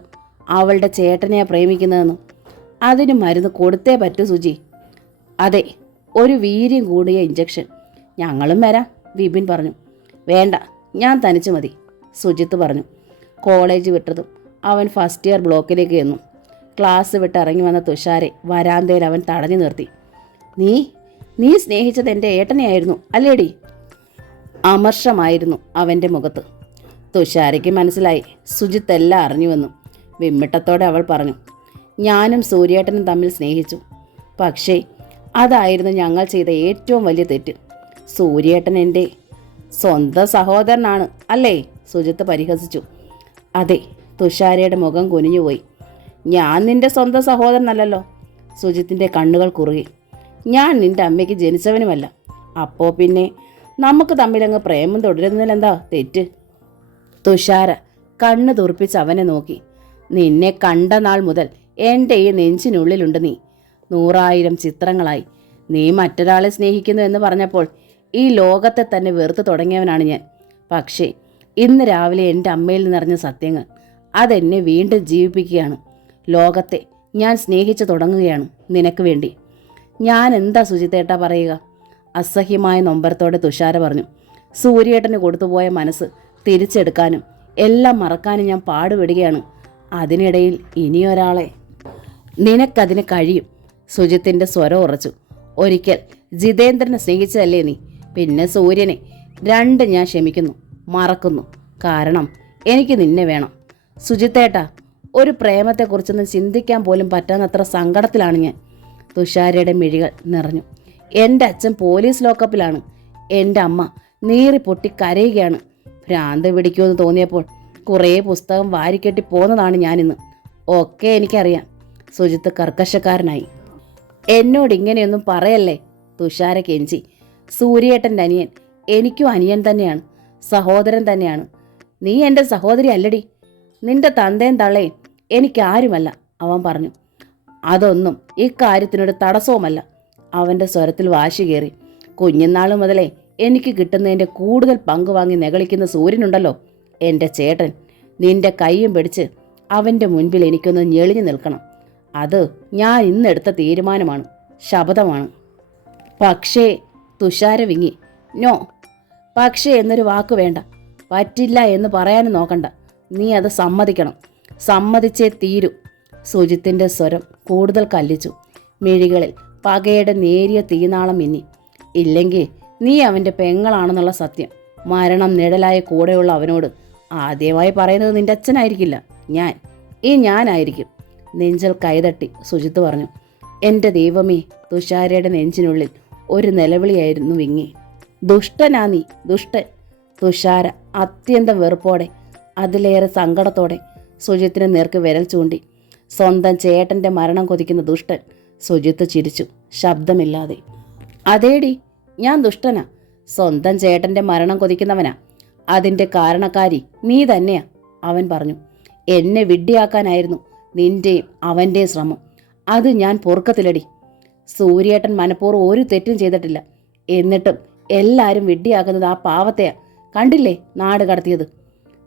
അവളുടെ ചേട്ടനെയാ പ്രേമിക്കുന്നതെന്ന്. അതിന് മരുന്ന് കൊടുത്തേ പറ്റൂ സുജി. അതെ, ഒരു വീര്യം കൂടിയ ഇഞ്ചക്ഷൻ. ഞങ്ങളും വരാം, വിപിൻ പറഞ്ഞു. വേണ്ട, ഞാൻ തനിച്ചു മതി, സുജിത്ത് പറഞ്ഞു. കോളേജ് വിട്ടതും അവൻ ഫസ്റ്റ് ഇയർ ബ്ലോക്കിലേക്ക് ചെന്നു. ക്ലാസ് വിട്ട് ഇറങ്ങി വന്ന തുഷാരെ വരാന്തയിൽ അവൻ തടഞ്ഞു നിർത്തി. നീ സ്നേഹിച്ചത് എൻ്റെ ഏട്ടനെയായിരുന്നു അല്ലേടി? അമർഷമായിരുന്നു അവൻ്റെ മുഖത്ത്. തുഷാരയ്ക്ക് മനസ്സിലായി സുജിത്ത് എല്ലാം അറിഞ്ഞുവെന്നും. വിമ്മിട്ടത്തോടെ അവൾ പറഞ്ഞു. ഞാനും സൂര്യേട്ടനും തമ്മിൽ സ്നേഹിച്ചു. പക്ഷേ അതായിരുന്നു ഞങ്ങൾ ചെയ്ത ഏറ്റവും വലിയ തെറ്റ്. സൂര്യേട്ടൻ എൻ്റെ സ്വന്തം സഹോദരനാണ് അല്ലേ? സുജിത്ത് പരിഹസിച്ചു. അതെ, തുഷാരയുടെ മുഖം കുനിഞ്ഞുപോയി. ഞാൻ നിന്റെ സ്വന്തം സഹോദരനല്ലല്ലോ. സുജിത്തിൻ്റെ കണ്ണുകൾ കുറുകി. ഞാൻ നിന്റെ അമ്മയ്ക്ക് ജനിച്ചവനുമല്ല. അപ്പോൾ പിന്നെ നമുക്ക് തമ്മിലങ്ങ് പ്രേമം തുടരുന്നതിലെന്താ തെറ്റ്? തുഷാര കണ്ണ് തുറപ്പിച്ച് അവനെ നോക്കി. നിന്നെ കണ്ട നാൾ മുതൽ എൻ്റെ ഈ നെഞ്ചിനുള്ളിലുണ്ട് നീ. 100,000 ചിത്രങ്ങളായി. നീ മറ്റൊരാളെ സ്നേഹിക്കുന്നു എന്ന് പറഞ്ഞപ്പോൾ ഈ ലോകത്തെ തന്നെ വെറുത്ത് തുടങ്ങിയവനാണ് ഞാൻ. പക്ഷേ ഇന്ന് രാവിലെ എൻ്റെ അമ്മയിൽ നിന്നറിഞ്ഞ സത്യങ്ങൾ അതെന്നെ വീണ്ടും ജീവിപ്പിക്കുകയാണ്. ലോകത്തെ ഞാൻ സ്നേഹിച്ചു തുടങ്ങുകയാണ് നിനക്ക് വേണ്ടി. ഞാൻ എന്താ സുജിത്തേട്ടാ പറയുക? അസഹ്യമായ നൊമ്പരത്തോടെ തുഷാര പറഞ്ഞു. സൂര്യേട്ടന് കൊടുത്തുപോയ മനസ്സ് തിരിച്ചെടുക്കാനും എല്ലാം മറക്കാനും ഞാൻ പാടുപെടുകയാണ്. അതിനിടയിൽ ഇനിയൊരാളെ. നിനക്കതിന് കഴിയും. സുജിത്തിൻ്റെ സ്വരം ഉറച്ചു. ഒരിക്കൽ ജിതേന്ദ്രനെ സ്നേഹിച്ചതല്ലേ നീ? പിന്നെ സൂര്യനെ. 2 ഞാൻ ക്ഷമിക്കുന്നു, മറക്കുന്നു. കാരണം എനിക്ക് നിന്നെ വേണം. സുജിത്തേട്ടാ, ഒരു പ്രേമത്തെക്കുറിച്ചൊന്നും ചിന്തിക്കാൻ പോലും പറ്റാത്തത്ര സങ്കടത്തിലാണ് ഞാൻ. തുഷാരയുടെ മിഴികൾ നിറഞ്ഞു. എൻ്റെ അച്ഛൻ പോലീസ് ലോക്കപ്പിലാണ്. എൻ്റെ അമ്മ നീറി പൊട്ടി കരയുകയാണ്. ഭ്രാന്ത് പിടിക്കുമെന്ന് തോന്നിയപ്പോൾ കുറേ പുസ്തകം വാരിക്കെട്ടി പോന്നതാണ് ഞാനിന്ന്. ഒക്കെ എനിക്കറിയാം. സുജിത്ത് കർക്കശക്കാരനായി. എന്നോട് ഇങ്ങനെയൊന്നും പറയല്ലേ, തുഷാര കെഞ്ചി. സൂര്യേട്ടൻ്റെ അനിയൻ എനിക്കും അനിയൻ തന്നെയാണ്, സഹോദരൻ തന്നെയാണ്. നീ എൻ്റെ സഹോദരി അല്ലടി. നിന്റെ തന്തയും തള്ളയും എനിക്കാരുമല്ല, അവൻ പറഞ്ഞു. അതൊന്നും ഇക്കാര്യത്തിനൊരു തടസ്സവുമല്ല. അവൻ്റെ സ്വരത്തിൽ വാശി കയറി. കുഞ്ഞുനാൾ മുതലേ എനിക്ക് കിട്ടുന്നതിൻ്റെ കൂടുതൽ പങ്ക് വാങ്ങി നെകളിക്കുന്ന സൂര്യനുണ്ടല്ലോ, എൻ്റെ ചേട്ടൻ. നിന്റെ കൈയും പിടിച്ച് അവൻ്റെ മുൻപിൽ എനിക്കൊന്ന് ഞെളിഞ്ഞു നിൽക്കണം. അത് ഞാൻ ഇന്നെടുത്ത തീരുമാനമാണ്, ശപഥമാണ്. പക്ഷേ തുഷാര വിങ്ങി. നോ, പക്ഷേ എന്നൊരു വാക്ക് വേണ്ട. പറ്റില്ല എന്ന് പറയാനും നോക്കണ്ട. നീ അത് സമ്മതിക്കണം. സമ്മതിച്ചേ തീരൂ. സുജിത്തിൻ്റെ സ്വരം കൂടുതൽ കല്ലിച്ചു. മിഴികളിൽ പകയുടെ നേരിയ തീനാളം മിന്നി. ഇല്ലെങ്കിൽ നീ അവൻ്റെ പെങ്ങളാണെന്നുള്ള സത്യം മരണം നിഴലായ കൂടെയുള്ള അവനോട് ആദ്യമായി പറയുന്നത് നിന്റെ അച്ഛനായിരിക്കില്ല, ഞാനായിരിക്കും. നെഞ്ചിൽ കൈതട്ടി സുജിത്ത് പറഞ്ഞു. എൻ്റെ ദൈവമേ! തുഷാരയുടെ നെഞ്ചിനുള്ളിൽ ഒരു നിലവിളിയായിരുന്നു വിങ്ങി. ദുഷ്ടനാ നീ, ദുഷ്ടൻ! തുഷാര അത്യന്തം വെറുപ്പോടെ, അതിലേറെ സങ്കടത്തോടെ സുജിത്തിന് നേർക്ക് വിരൽ ചൂണ്ടി. സ്വന്തം ചേട്ടൻ്റെ മരണം കൊതിക്കുന്ന ദുഷ്ടൻ. സുജിത്ത് ചിരിച്ചു, ശബ്ദമില്ലാതെ. അതേടി, ഞാൻ ദുഷ്ടനാ. സ്വന്തം ചേട്ടൻ്റെ മരണം കൊതിക്കുന്നവനാ. അതിൻ്റെ കാരണക്കാരി നീ തന്നെയാ, അവൻ പറഞ്ഞു. എന്നെ വിഡ്ഢിയാക്കാനായിരുന്നു നിന്റെയും അവൻ്റെയും ശ്രമം. അത് ഞാൻ പൊറുക്കത്തില്ലടി. സൂര്യേട്ടൻ മനഃപൂർവ്വം ഒരു തെറ്റും ചെയ്തിട്ടില്ല. എന്നിട്ടും എല്ലാവരും വിഡ്ഢിയാക്കുന്നത് ആ പാവത്തെയാ. കണ്ടില്ലേ നാട് കടത്തിയത്?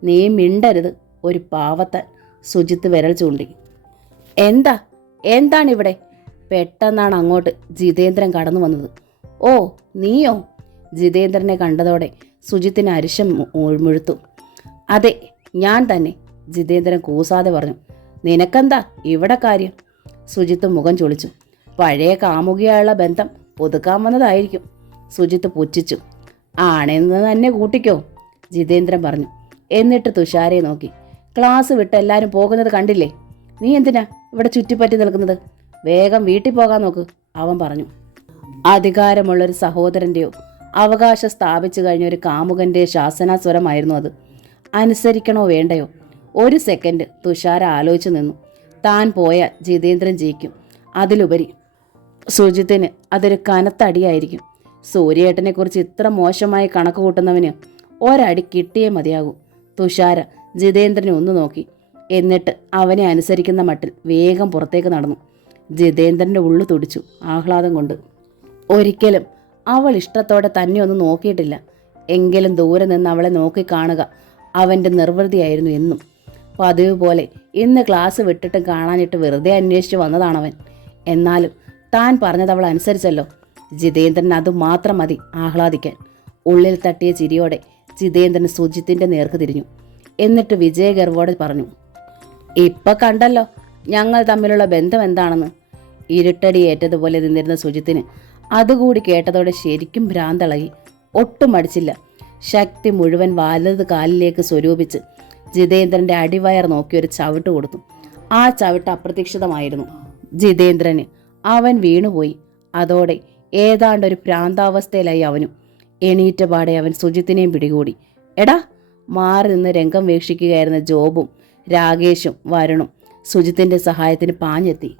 നീ മിണ്ടരുത്, ഒരു പാവത്താൻ. സുജിത്ത് വിരൽ ചൂണ്ടി. എന്താണിവിടെ? പെട്ടെന്നാണ് അങ്ങോട്ട് ജിതേന്ദ്രൻ കടന്നു വന്നത്. ഓ, നീയോ? ജിതേന്ദ്രനെ കണ്ടതോടെ സുജിത്തിന് അരിശം മുഴുത്തു. അതെ, ഞാൻ തന്നെ, ജിതേന്ദ്രൻ കൂസാതെ പറഞ്ഞു. നിനക്കെന്താ ഇവിടെ കാര്യം? സുജിത്ത് മുഖം ചൊളിച്ചു. പഴയ കാമുകിയായുള്ള ബന്ധം ഒതുക്കാൻ വന്നതായിരിക്കും, സുജിത്ത് പുച്ഛിച്ചു. ആണെന്ന് തന്നെ കൂട്ടിക്കോ, ജിതേന്ദ്രൻ പറഞ്ഞു. എന്നിട്ട് തുഷാരയെ നോക്കി. ക്ലാസ് വിട്ട് എല്ലാവരും പോകുന്നത് കണ്ടില്ലേ? നീ എന്തിനാ ഇവിടെ ചുറ്റിപ്പറ്റി നിൽക്കുന്നത്? വേഗം വീട്ടിൽ പോകാൻ നോക്ക്, അവൻ പറഞ്ഞു. അധികാരമുള്ളൊരു സഹോദരൻ്റെയോ അവകാശം സ്ഥാപിച്ചു കഴിഞ്ഞ ഒരു കാമുകൻ്റെ ശാസനാസ്വരമായിരുന്നു അത്. അനുസരിക്കണോ വേണ്ടയോ? ഒരു സെക്കൻഡ് തുഷാര ആലോചിച്ചു നിന്നു. താൻ പോയാൽ ജിതേന്ദ്രൻ ജയിക്കും. അതിലുപരി സുജിത്തിന് അതൊരു കനത്തടിയായിരിക്കും. സൂര്യേട്ടനെക്കുറിച്ച് ഇത്ര മോശമായി കണക്ക് കൂട്ടുന്നവന് ഒരടി കിട്ടിയേ മതിയാകൂ. തുഷാര ജിതേന്ദ്രനെ ഒന്ന് നോക്കി. എന്നിട്ട് അവനെ അനുസരിക്കുന്ന മട്ടിൽ വേഗം പുറത്തേക്ക് നടന്നു. ജിതേന്ദ്രൻ്റെ ഉള്ളു തുടിച്ചു ആഹ്ലാദം കൊണ്ട്. ഒരിക്കലും അവൾ ഇഷ്ടത്തോടെ തന്നെ ഒന്നും നോക്കിയിട്ടില്ല. എങ്കിലും ദൂരെ നിന്ന് അവളെ നോക്കിക്കാണുക അവൻ്റെ നിർവൃതിയായിരുന്നു എന്നും. പതിവ് പോലെ ഇന്ന് ക്ലാസ് വിട്ടിട്ട് കാണാനിട്ട് വെറുതെ അന്വേഷിച്ച് വന്നതാണവൻ. എന്നാലും താൻ പറഞ്ഞത് അവൾ അനുസരിച്ചല്ലോ. ജിതേന്ദ്രൻ അതുമാത്രം മതി ആഹ്ലാദിക്കാൻ. ഉള്ളിൽ തട്ടിയ ചിരിയോടെ ജിതേന്ദ്രൻ സുജിത്തിൻ്റെ നേർക്ക് തിരിഞ്ഞു. എന്നിട്ട് വിജയഗർവോടെ പറഞ്ഞു. ഇപ്പം കണ്ടല്ലോ ഞങ്ങൾ തമ്മിലുള്ള ബന്ധം എന്താണെന്ന്. ഇരുട്ടടിയേറ്റതുപോലെ നിന്നിരുന്ന സുജിത്തിന് അതുകൂടി കേട്ടതോടെ ശരിക്കും ഭ്രാന്തളകി. ഒട്ടും മടിച്ചില്ല. ശക്തി മുഴുവൻ വലത് കാലിലേക്ക് സ്വരൂപിച്ച് ജിതേന്ദ്രൻ്റെ അടിവയർ നോക്കി ഒരു ചവിട്ട് കൊടുത്തു. ആ ചവിട്ട് അപ്രതീക്ഷിതമായിരുന്നു. ജിതേന്ദ്രന് അവൻ വീണുപോയി. അതോടെ ഏതാണ്ടൊരു ഭ്രാന്താവസ്ഥയിലായി അവനും. എണീറ്റ പാടെ അവൻ സുജിത്തിനെയും പിടികൂടി. എടാ! മാറി നിന്ന് രംഗം വീക്ഷിക്കുകയായിരുന്ന ജോബും രാകേഷും വരുണും സുജിത്തിൻ്റെ സഹായത്തിന് പാഞ്ഞെത്തി.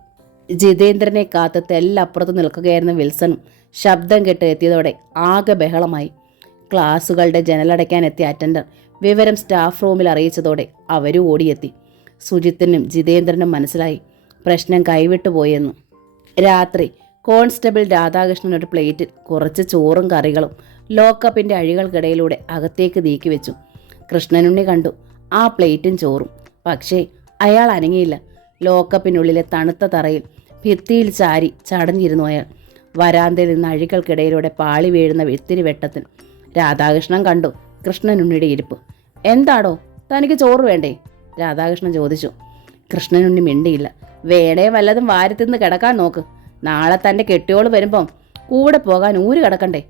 ജിതേന്ദ്രനെ കാത്ത് തെല്ലപ്പുറത്ത് നിൽക്കുകയായിരുന്ന വിൽസണും ശബ്ദം കേട്ട് എത്തിയതോടെ ആകെ ബഹളമായി. ക്ലാസുകളുടെ ജനലടയ്ക്കാൻ എത്തിയ അറ്റൻഡർ വിവരം സ്റ്റാഫ് റൂമിൽ അറിയിച്ചതോടെ അവരും ഓടിയെത്തി. സുജിത്തിനും ജിതേന്ദ്രനും മനസ്സിലായി പ്രശ്നം കൈവിട്ടുപോയെന്ന്. രാത്രി കോൺസ്റ്റബിൾ രാധാകൃഷ്ണൻ ഒരു പ്ലേറ്റിൽ കുറച്ച് ചോറും കറികളും ലോക്കപ്പിൻ്റെ അഴികൾക്കിടയിലൂടെ അകത്തേക്ക് നീക്കിവെച്ചു. കൃഷ്ണനുണ്ണി കണ്ടു ആ പ്ലേറ്റും ചോറും. പക്ഷേ അയാൾ അനങ്ങിയില്ല. ലോക്കപ്പിനുള്ളിലെ തണുത്ത തറയിൽ ഭിത്തിയിൽ ചാരി ചടഞ്ഞിരുന്നു അയാൾ. വരാന്തയിൽ നിന്ന് അഴികൾക്കിടയിലൂടെ പാളി വീഴുന്ന ഇത്തിരി വെട്ടത്തിൽ രാധാകൃഷ്ണൻ കണ്ടു കൃഷ്ണനുണ്ണിയുടെ ഇരിപ്പ്. എന്താടോ, തനിക്ക് ചോറ് വേണ്ടേ? രാധാകൃഷ്ണൻ ചോദിച്ചു. കൃഷ്ണനുണ്ണി മിണ്ടിയില്ല. വേണേ വല്ലതും വാരത്തിന്ന് കിടക്കാൻ നോക്ക്. നാളെ തൻ്റെ കെട്ടിയോള് വരുമ്പം കൂടെ പോകാൻ ഊര് കിടക്കണ്ടേ?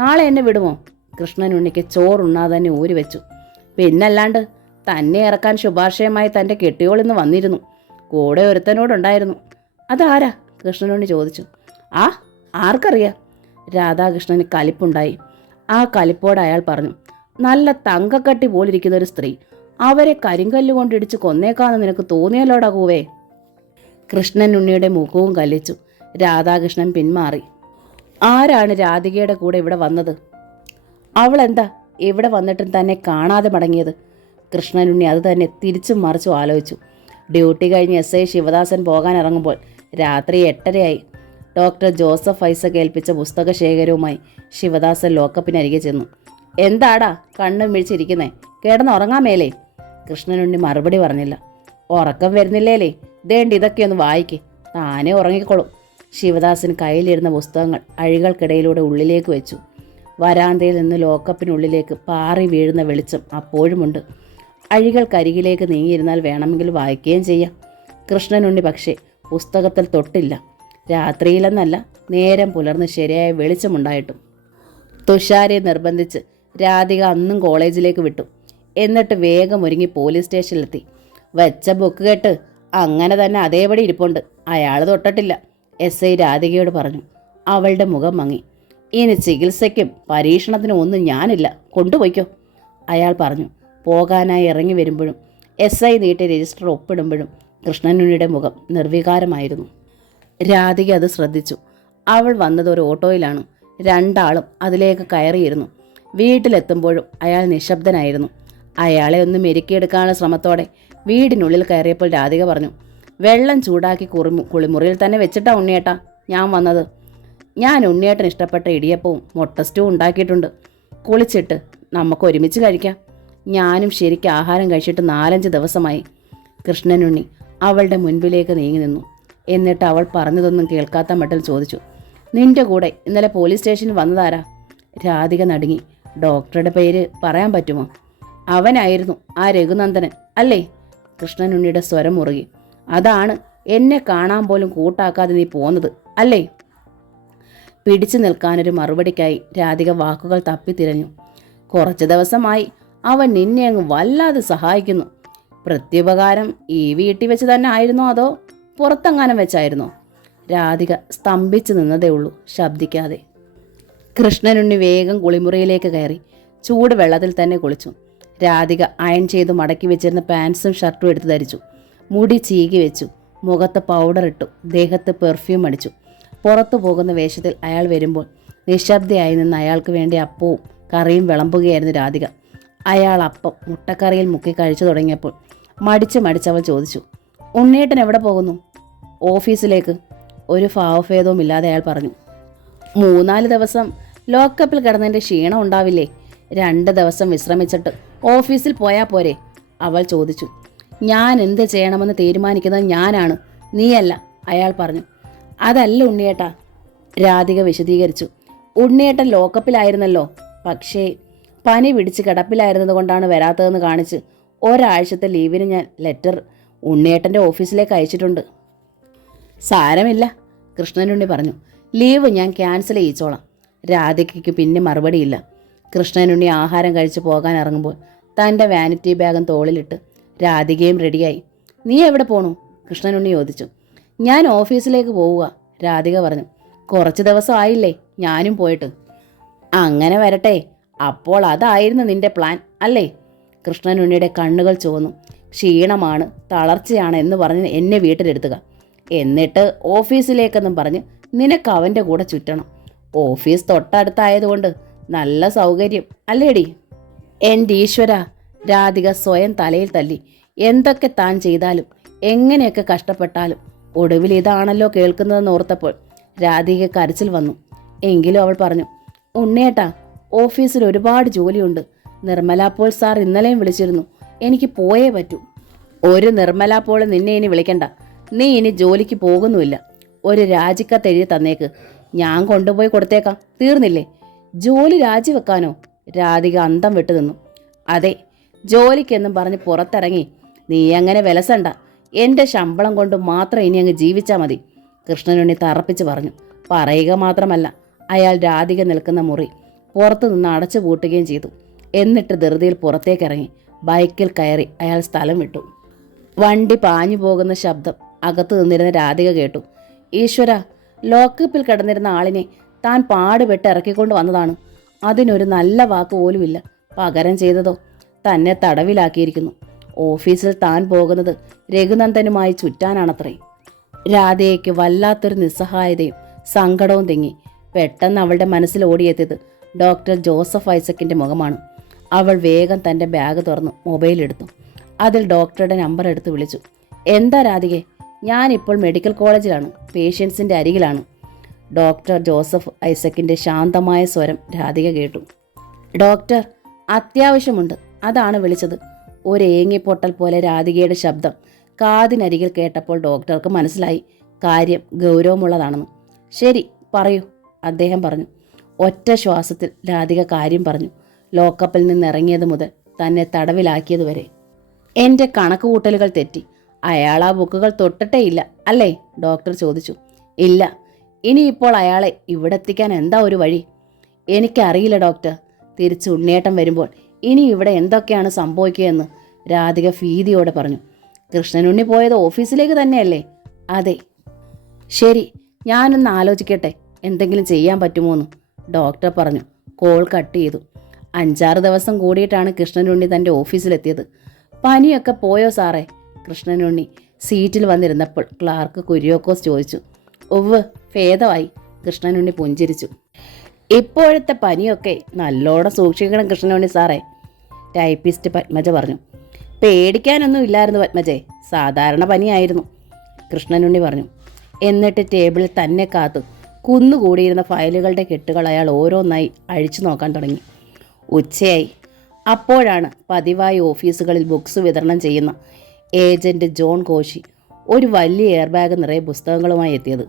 നാളെ എന്നെ വിടുമോ? കൃഷ്ണനുണ്ണിക്ക് ചോറുണ്ണാതെ തന്നെ ഊരി വെച്ചു. പിന്നല്ലാണ്ട് തന്നെ ഇറക്കാൻ ശുപാർശയുമായി തൻ്റെ കെട്ടിയോളിന്ന് വന്നിരുന്നു. കൂടെ ഒരുത്തനോടുണ്ടായിരുന്നു. അതാരാ? കൃഷ്ണനുണ്ണി ചോദിച്ചു. ആർക്കറിയാം? രാധാകൃഷ്ണന് കലിപ്പുണ്ടായി. ആ കലിപ്പോടെ അയാൾ പറഞ്ഞു. നല്ല തങ്കക്കട്ടി പോലിരിക്കുന്ന ഒരു സ്ത്രീ. അവരെ കരിങ്കല്ലുകൊണ്ടിടിച്ച് കൊന്നേക്കാന്ന് നിനക്ക് തോന്നിയല്ലോടാ കൂവേ. കൃഷ്ണനുണ്ണിയുടെ മുഖവും കല്ലിച്ചു. രാധാകൃഷ്ണൻ പിന്മാറി. ആരാണ് രാധികയുടെ കൂടെ ഇവിടെ വന്നത്? അവളെന്താ ഇവിടെ വന്നിട്ടും തന്നെ കാണാതെ മടങ്ങിയത്? കൃഷ്ണനുണ്ണി അത് തന്നെ തിരിച്ചും മറിച്ചും ആലോചിച്ചു. ഡ്യൂട്ടി കഴിഞ്ഞ് SI ശിവദാസൻ പോകാൻ ഇറങ്ങുമ്പോൾ രാത്രി 8:30ആയി. ഡോക്ടർ ജോസഫ് ഐസക് ഏൽപ്പിച്ച പുസ്തക ശേഖരവുമായി ശിവദാസൻ ലോക്കപ്പിനരികെ ചെന്നു. എന്താടാ കണ്ണും മിഴിച്ചിരിക്കുന്നേ? കിടന്നുറങ്ങാൻ മേലേ? കൃഷ്ണനുണ്ണി മറുപടി പറഞ്ഞില്ല. ഉറക്കം വരുന്നില്ലേലേ? ദേണ്ടി ഇതൊക്കെയൊന്ന് വായിക്കേ, താനേ ഉറങ്ങിക്കോളും. ശിവദാസൻ കയ്യിലിരുന്ന പുസ്തകങ്ങൾ അഴികൾക്കിടയിലൂടെ ഉള്ളിലേക്ക് വെച്ചു. വരാന്തയിൽ നിന്ന് ലോക്കപ്പിനുള്ളിലേക്ക് പാറി വീഴുന്ന വെളിച്ചം അപ്പോഴുമുണ്ട്. അഴികൾക്കരികിലേക്ക് നീങ്ങിയിരുന്നാൽ വേണമെങ്കിൽ വായിക്കുകയും ചെയ്യാം. കൃഷ്ണനുണ്ണി പക്ഷേ പുസ്തകത്തിൽ തൊട്ടില്ല. രാത്രിയിലെന്നല്ല, നേരം പുലർന്ന് ശരിയായ വെളിച്ചമുണ്ടായിട്ടും. തുഷാരെ നിർബന്ധിച്ച് രാധിക അന്നും കോളേജിലേക്ക് വിട്ടു. എന്നിട്ട് വേഗം ഒരുങ്ങി പോലീസ് സ്റ്റേഷനിലെത്തി. വെച്ച ബുക്ക് കേട്ട് അങ്ങനെ തന്നെ അതേപടി ഇരിപ്പുണ്ട്, അയാൾ തൊട്ടിട്ടില്ല, SI രാധികയോട് പറഞ്ഞു. അവളുടെ മുഖം മങ്ങി. ഇനി ചികിത്സയ്ക്കും പരീക്ഷണത്തിനും ഒന്നും ഞാനില്ല, കൊണ്ടുപോയിക്കോ, അയാൾ പറഞ്ഞു. പോകാനായി ഇറങ്ങി വരുമ്പോഴും SI നീട്ടി രജിസ്റ്റർ ഒപ്പിടുമ്പോഴും കൃഷ്ണനുണ്ണിയുടെ മുഖം നിർവികാരമായിരുന്നു. രാധിക അത് ശ്രദ്ധിച്ചു. അവൾ വന്നത് ഒരു ഓട്ടോയിലാണ്. രണ്ടാളും അതിലേക്ക് കയറിയിരുന്നു. വീട്ടിലെത്തുമ്പോഴും അയാൾ നിശബ്ദനായിരുന്നു. അയാളെ ഒന്ന് മെരുക്കിയെടുക്കാനുള്ള ശ്രമത്തോടെ വീടിനുള്ളിൽ കയറിയപ്പോൾ രാധിക പറഞ്ഞു, വെള്ളം ചൂടാക്കി കുളിമുറിയിൽ തന്നെ വെച്ചിട്ടാ ഉണ്ണിയേട്ടാ ഞാൻ വന്നത്. ഞാൻ ഉണ്ണിയേട്ടൻ ഇഷ്ടപ്പെട്ട ഇടിയപ്പവും മുട്ട സ്റ്റൂ ഉണ്ടാക്കിയിട്ടുണ്ട്. കുളിച്ചിട്ട് നമുക്ക് ഒരുമിച്ച് കഴിക്കാം. ഞാനും ശരിക്കും ആഹാരം കഴിച്ചിട്ട് 4-5 ദിവസമായി. കൃഷ്ണനുണ്ണി അവളുടെ മുൻപിലേക്ക് നീങ്ങി നിന്നു. എന്നിട്ട് അവൾ പറഞ്ഞതൊന്നും കേൾക്കാത്ത മട്ടിൽ ചോദിച്ചു, നിന്റെ കൂടെ ഇന്നലെ പോലീസ് സ്റ്റേഷനിൽ വന്നതാരാ? രാധിക നടുങ്ങി. ഡോക്ടറുടെ പേര് പറയാൻ പറ്റുമോ? അവനായിരുന്നു ആ രഘുനന്ദനൻ അല്ലേ? കൃഷ്ണനുണ്ണിയുടെ സ്വരം മുറുകി. അതാണ് എന്നെ കാണാൻ പോലും കൂട്ടാക്കാതെ നീ പോന്നത് അല്ലേ? പിടിച്ചു നിൽക്കാനൊരു മറുപടിക്കായി രാധിക വാക്കുകൾ തപ്പിത്തിരഞ്ഞു. കുറച്ച് ദിവസമായി അവൻ നിന്നെ അങ്ങ് വല്ലാതെ സഹായിക്കുന്നു. പ്രത്യുപകാരം ഈ വീട്ടിൽ വെച്ച് തന്നെ ആയിരുന്നോ അതോ പുറത്തെങ്ങാനും വെച്ചായിരുന്നോ? രാധിക സ്തംഭിച്ചു നിന്നതേ ഉള്ളൂ, ശബ്ദിക്കാതെ. കൃഷ്ണനുണ്ണി വേഗം കുളിമുറിയിലേക്ക് കയറി ചൂട് വെള്ളത്തിൽ തന്നെ കുളിച്ചു. രാധിക അയൺ ചെയ്ത് മടക്കി വെച്ചിരുന്ന പാൻസും ഷർട്ടും എടുത്ത് ധരിച്ചു. മുടി ചീകി വെച്ചു. മുഖത്ത് പൗഡർ ഇട്ടു. ദേഹത്ത് പെർഫ്യൂം അടിച്ചു. പുറത്തു പോകുന്ന വേഷത്തിൽ അയാൾ വരുമ്പോൾ നിശബ്ദയായി നിന്ന് അയാൾക്ക് വേണ്ടി അപ്പവും കറിയും വിളമ്പുകയായിരുന്നു രാധിക. അയാൾ അപ്പം മുട്ടക്കറിയിൽ മുക്കി കഴിച്ചു തുടങ്ങിയപ്പോൾ മടിച്ചവൾ ചോദിച്ചു, ഉണ്ണിയേട്ടൻ എവിടെ പോകുന്നു? ഓഫീസിലേക്ക്, ഒരു ഭാവഭേദവും ഇല്ലാതെ അയാൾ പറഞ്ഞു. 3-4 ദിവസം ലോക്കപ്പിൽ കിടന്നതിൻ്റെ ക്ഷീണം ഉണ്ടാവില്ലേ? 2 ദിവസം വിശ്രമിച്ചിട്ട് ഓഫീസിൽ പോയാൽ പോരെ? അവൾ ചോദിച്ചു. ഞാൻ എന്ത് ചെയ്യണമെന്ന് തീരുമാനിക്കുന്നത് ഞാനാണ്, നീയല്ല, അയാൾ പറഞ്ഞു. അതല്ല ഉണ്ണിയേട്ടാ, രാധിക വിശദീകരിച്ചു. ഉണ്ണിയേട്ടൻ ലോക്കപ്പിലായിരുന്നല്ലോ, പക്ഷേ പനി പിടിച്ച് കിടപ്പിലായിരുന്നത് കൊണ്ടാണ് വരാത്തതെന്ന് കാണിച്ച് ഒരാഴ്ചത്തെ ലീവിന് ഞാൻ ലെറ്റർ ഉണ്ണിയേട്ടൻ്റെ ഓഫീസിലേക്ക് അയച്ചിട്ടുണ്ട്. സാരമില്ല, കൃഷ്ണനുണ്ണി പറഞ്ഞു. ലീവ് ഞാൻ ക്യാൻസൽ ചെയ്യിച്ചോളാം. രാധികയ്ക്ക് പിന്നെ മറുപടിയില്ല. കൃഷ്ണനുണ്ണി ആഹാരം കഴിച്ച് പോകാൻ ഇറങ്ങുമ്പോൾ തൻ്റെ വാനിറ്റി ബാഗും തോളിലിട്ട് രാധികയും റെഡിയായി. നീ എവിടെ പോണു? കൃഷ്ണനുണ്ണി ചോദിച്ചു. ഞാൻ ഓഫീസിലേക്ക് പോവുക, രാധിക പറഞ്ഞു. കുറച്ച് ദിവസം ആയില്ലേ ഞാനും പോയിട്ട്. അങ്ങനെ വരട്ടെ, അപ്പോൾ അതായിരുന്നു നിന്റെ പ്ലാൻ അല്ലേ? കൃഷ്ണനുണ്ണിയുടെ കണ്ണുകൾ ചുവന്നു. ക്ഷീണമാണ്, തളർച്ചയാണ് എന്ന് പറഞ്ഞ് എന്നെ വീട്ടിലെടുത്തുക, എന്നിട്ട് ഓഫീസിലേക്കെന്നും പറഞ്ഞ് നിനക്ക് അവൻ്റെ കൂടെ ചുറ്റണം. ഓഫീസ് തൊട്ടടുത്തായതുകൊണ്ട് നല്ല സൗകര്യം അല്ലേടി? എൻ്റെ ഈശ്വര, രാധിക സ്വയം തലയിൽ തല്ലി. എന്തൊക്കെ താൻ ചെയ്താലും എങ്ങനെയൊക്കെ കഷ്ടപ്പെട്ടാലും ഒടുവിൽ ഇതാണല്ലോ കേൾക്കുന്നതെന്ന് ഓർത്തപ്പോൾ രാധിക കരച്ചിൽ വന്നു. എങ്കിലും അവൾ പറഞ്ഞു, ഉണ്ണേട്ടാ, ഓഫീസിൽ ഒരുപാട് ജോലിയുണ്ട്. നിർമ്മല പോൾ സാർ ഇന്നലെയും വിളിച്ചിരുന്നു, എനിക്ക് പോയേ പറ്റൂ. ഒരു നിർമ്മല പോൾ നിന്നെ ഇനി വിളിക്കണ്ട. നീ ഇനി ജോലിക്ക് പോകുന്നുമില്ല. ഒരു രാജിക്കത്ത് എഴുതി തന്നേക്ക്, ഞാൻ കൊണ്ടുപോയി കൊടുത്തേക്കാം. തീർന്നില്ലേ? ജോലി രാജിവെക്കാനോ? രാധിക അന്തം വിട്ടു നിന്നു. അതെ, ജോലിക്കെന്നും പറഞ്ഞ് പുറത്തിറങ്ങി നീ അങ്ങനെ വിലസണ്ട. എൻ്റെ ശമ്പളം കൊണ്ട് മാത്രം ഇനി അങ്ങ് ജീവിച്ചാൽ മതി, കൃഷ്ണനുണ്ണി തറപ്പിച്ച് പറഞ്ഞു. പറയുക മാത്രമല്ല, അയാൾ രാധിക നിൽക്കുന്ന മുറി പുറത്തു നിന്ന് അടച്ചു പൂട്ടുകയും ചെയ്തു. എന്നിട്ട് ധൃതിയിൽ പുറത്തേക്കിറങ്ങി ബൈക്കിൽ കയറി അയാൾ സ്ഥലം വിട്ടു. വണ്ടി പാഞ്ഞു പോകുന്ന ശബ്ദം അകത്തു നിന്നിരുന്ന രാധിക കേട്ടു. ഈശ്വര, ലോക്കപ്പിൽ കിടന്നിരുന്ന ആളിനെ താൻ പാടുപെട്ട് ഇറക്കിക്കൊണ്ട് വന്നതാണ്. അതിനൊരു നല്ല വാക്ക് പോലുമില്ല. പകരം ചെയ്തതോ തന്നെ തടവിലാക്കിയിരിക്കുന്നു. ഓഫീസിൽ താൻ പോകുന്നത് രഘുനന്ദനുമായി ചുറ്റാനാണത്രേ. രാധയ്ക്ക് വല്ലാത്തൊരു നിസ്സഹായതയും സങ്കടവും തിങ്ങി. പെട്ടെന്ന് അവളുടെ മനസ്സിൽ ഓടിയെത്തിയത് ഡോക്ടർ ജോസഫ് ഐസക്കിൻ്റെ മുഖമാണ്. അവൾ വേഗം തൻ്റെ ബാഗ് തുറന്ന് മൊബൈൽ എടുത്തു. അതിൽ ഡോക്ടറുടെ നമ്പർ എടുത്ത് വിളിച്ചു. എന്താ രാധികെ? ഞാനിപ്പോൾ മെഡിക്കൽ കോളേജിലാണ്, പേഷ്യൻസിൻ്റെ അരികിലാണ്. ഡോക്ടർ ജോസഫ് ഐസക്കിൻ്റെ ശാന്തമായ സ്വരം രാധിക കേട്ടു. ഡോക്ടർ, അത്യാവശ്യമുണ്ട്, അതാണ് വിളിച്ചത്. ഒരു ഏങ്ങിപ്പൊട്ടൽ പോലെ രാധികയുടെ ശബ്ദം കാതിനരികിൽ കേട്ടപ്പോൾ ഡോക്ടർക്ക് മനസ്സിലായി കാര്യം ഗൗരവമുള്ളതാണെന്ന്. ശരി, പറയൂ, അദ്ദേഹം പറഞ്ഞു. ഒറ്റ ശ്വാസത്തിൽ രാധിക കാര്യം പറഞ്ഞു. ലോക്കപ്പിൽ നിന്നിറങ്ങിയത് മുതൽ തന്നെ തടവിലാക്കിയതുവരെ. എൻ്റെ കണക്ക് കൂട്ടലുകൾ തെറ്റി. അയാൾ ആ ബുക്കുകൾ തൊട്ടിട്ടേയില്ല അല്ലേ? ഡോക്ടർ ചോദിച്ചു. ഇല്ല. ഇനിയിപ്പോൾ അയാളെ ഇവിടെ എത്തിക്കാൻ എന്താ ഒരു വഴി? എനിക്കറിയില്ല ഡോക്ടർ. തിരിച്ച് ഉണ്ണിയേട്ടൻ വരുമ്പോൾ ഇനി ഇവിടെ എന്തൊക്കെയാണ് സംഭവിക്കുകയെന്ന് രാധിക ഭീതിയോടെ പറഞ്ഞു. കൃഷ്ണനുണ്ണി പോയത് ഓഫീസിലേക്ക് തന്നെയല്ലേ? അതെ. ശരി, ഞാനൊന്ന് ആലോചിക്കട്ടെ എന്തെങ്കിലും ചെയ്യാൻ പറ്റുമോന്ന് ഡോക്ടർ പറഞ്ഞു. കോൾ കട്ട് ചെയ്തു. 5-6 ദിവസം കൂടിയിട്ടാണ് കൃഷ്ണനുണ്ണി തൻ്റെ ഓഫീസിലെത്തിയത്. പനിയൊക്കെ പോയോ സാറേ? കൃഷ്ണനുണ്ണി സീറ്റിൽ വന്നിരുന്നപ്പോൾ ക്ലാർക്ക് കുര്യോക്കോസ് ചോദിച്ചു. ഒവ്, ഭേദമായി. കൃഷ്ണനുണ്ണി പുഞ്ചിരിച്ചു. ഇപ്പോഴത്തെ പനിയൊക്കെ നല്ലോണം സൂക്ഷിക്കണം കൃഷ്ണനുണ്ണി സാറേ, ടൈപ്പിസ്റ്റ് പത്മജ പറഞ്ഞു. പേടിക്കാനൊന്നും ഇല്ലായിരുന്നു പത്മജയെ, സാധാരണ പനിയായിരുന്നു, കൃഷ്ണനുണ്ണി പറഞ്ഞു. എന്നിട്ട് ടേബിളിൽ തന്നെ കാത്തു കുന്നുകൂടിയിരുന്ന ഫയലുകളുടെ കെട്ടുകൾ അയാൾ ഓരോന്നായി അഴിച്ചു നോക്കാൻ തുടങ്ങി. ഉച്ചയായി. അപ്പോഴാണ് പതിവായി ഓഫീസുകളിൽ ബുക്സ് വിതരണം ചെയ്യുന്ന ഏജന്റ് ജോൺ കോശി ഒരു വലിയ എയർ ബാഗ് നിറയെ പുസ്തകങ്ങളുമായി എത്തിയത്.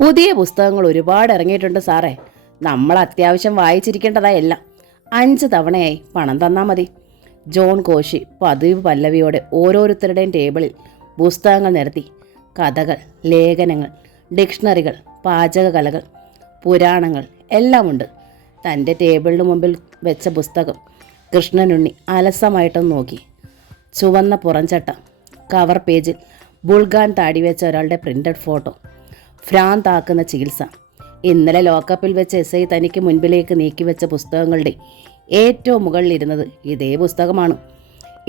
പുതിയ പുസ്തകങ്ങൾ ഒരുപാട് ഇറങ്ങിയിട്ടുണ്ട് സാറേ. നമ്മൾ അത്യാവശ്യം വായിച്ചിരിക്കേണ്ടതായെല്ലാം. 5 തവണയായി, പണം തന്നാൽ മതി. ജോൺ കോശി പതിവ് പല്ലവിയോടെ ഓരോരുത്തരുടെയും ടേബിളിൽ പുസ്തകങ്ങൾ നിരത്തി. കഥകൾ, ലേഖനങ്ങൾ, ഡിക്ഷണറികൾ, പാചകകലകൾ, പുരാണങ്ങൾ എല്ലാമുണ്ട്. തൻ്റെ ടേബിളിന് മുമ്പിൽ വെച്ച പുസ്തകം കൃഷ്ണനുണ്ണി അലസമായിട്ടൊന്ന് നോക്കി. ചുവന്ന പുറംചട്ട, കവർ പേജിൽ ബുൾഗാൻ താടി വെച്ച ഒരാളുടെ പ്രിൻ്റഡ് ഫോട്ടോ, ഭ്രാന്താക്കുന്ന ചികിത്സ. ഇന്നലെ ലോക്കപ്പിൽ വെച്ച് എസ് ഐ തനിക്ക് മുൻപിലേക്ക് നീക്കിവെച്ച പുസ്തകങ്ങളുടെ ഏറ്റവും മുകളിലിരുന്നത് ഇതേ പുസ്തകമാണ്.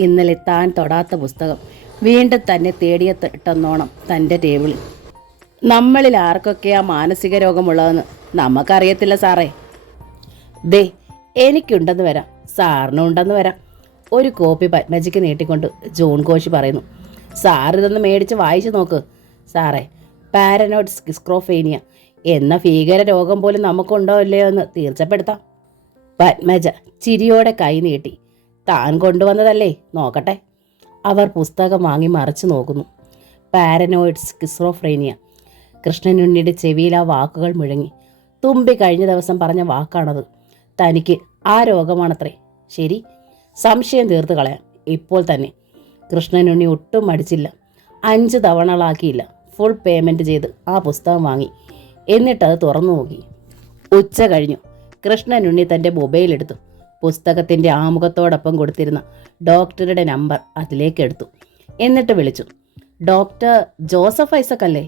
ഇന്നലെ താൻ തൊടാത്ത പുസ്തകം വീണ്ടും തന്നെ തേടിയെത്തന്നോണം തൻ്റെ ടേബിളിൽ. നമ്മളിൽ ആർക്കൊക്കെയാ മാനസിക രോഗമുള്ളതെന്ന് നമുക്കറിയത്തില്ല സാറേ. ദേ, എനിക്കുണ്ടെന്ന് വരാം, സാറിനും ഉണ്ടെന്ന് വരാം. ഒരു കോപ്പി പത്മജിക്ക് നീട്ടിക്കൊണ്ട് ജോൺ കോശി പറയുന്നു. സാർ ഇതൊന്ന് മേടിച്ച് വായിച്ചു നോക്ക് സാറേ. പാരനോയിഡ് സ്കിസ്ക്രോഫേനിയ എന്ന ഭീകര രോഗം പോലും നമുക്കുണ്ടോ ഇല്ലയോ എന്ന് തീർച്ചപ്പെടുത്താം. പത്മജ ചിരിയോടെ കൈ നീട്ടി. താൻ കൊണ്ടുവന്നതല്ലേ, നോക്കട്ടെ. അവർ പുസ്തകം വാങ്ങി മറിച്ചു നോക്കുന്നു. പാരനോയിഡ് സ്കിസ്ക്രോഫ്രീനിയ. കൃഷ്ണനുണ്ണിയുടെ ചെവിയിൽ ആ വാക്കുകൾ മുഴങ്ങി. തുമ്പി കഴിഞ്ഞ ദിവസം പറഞ്ഞ വാക്കാണത്. തനിക്ക് ആ രോഗമാണത്രേ. ശരി, സംശയം തീർത്ത് കളയാം ഇപ്പോൾ തന്നെ. കൃഷ്ണനുണ്ണി ഒട്ടും മടിച്ചില്ല. 5 തവണകളാക്കിയില്ല. ഫുൾ പേയ്മെൻറ്റ് ചെയ്ത് ആ പുസ്തകം വാങ്ങി. എന്നിട്ടത് തുറന്നു നോക്കി. ഉച്ച കഴിഞ്ഞു. കൃഷ്ണനുണ്ണി തൻ്റെ മൊബൈൽ എടുത്തു. പുസ്തകത്തിൻ്റെ ആമുഖത്തോടൊപ്പം കൊടുത്തിരുന്ന ഡോക്ടറുടെ നമ്പർ അതിലേക്ക് എടുത്തു. എന്നിട്ട് വിളിച്ചു. ഡോക്ടർ ജോസഫ് ഐസക് അല്ലേ?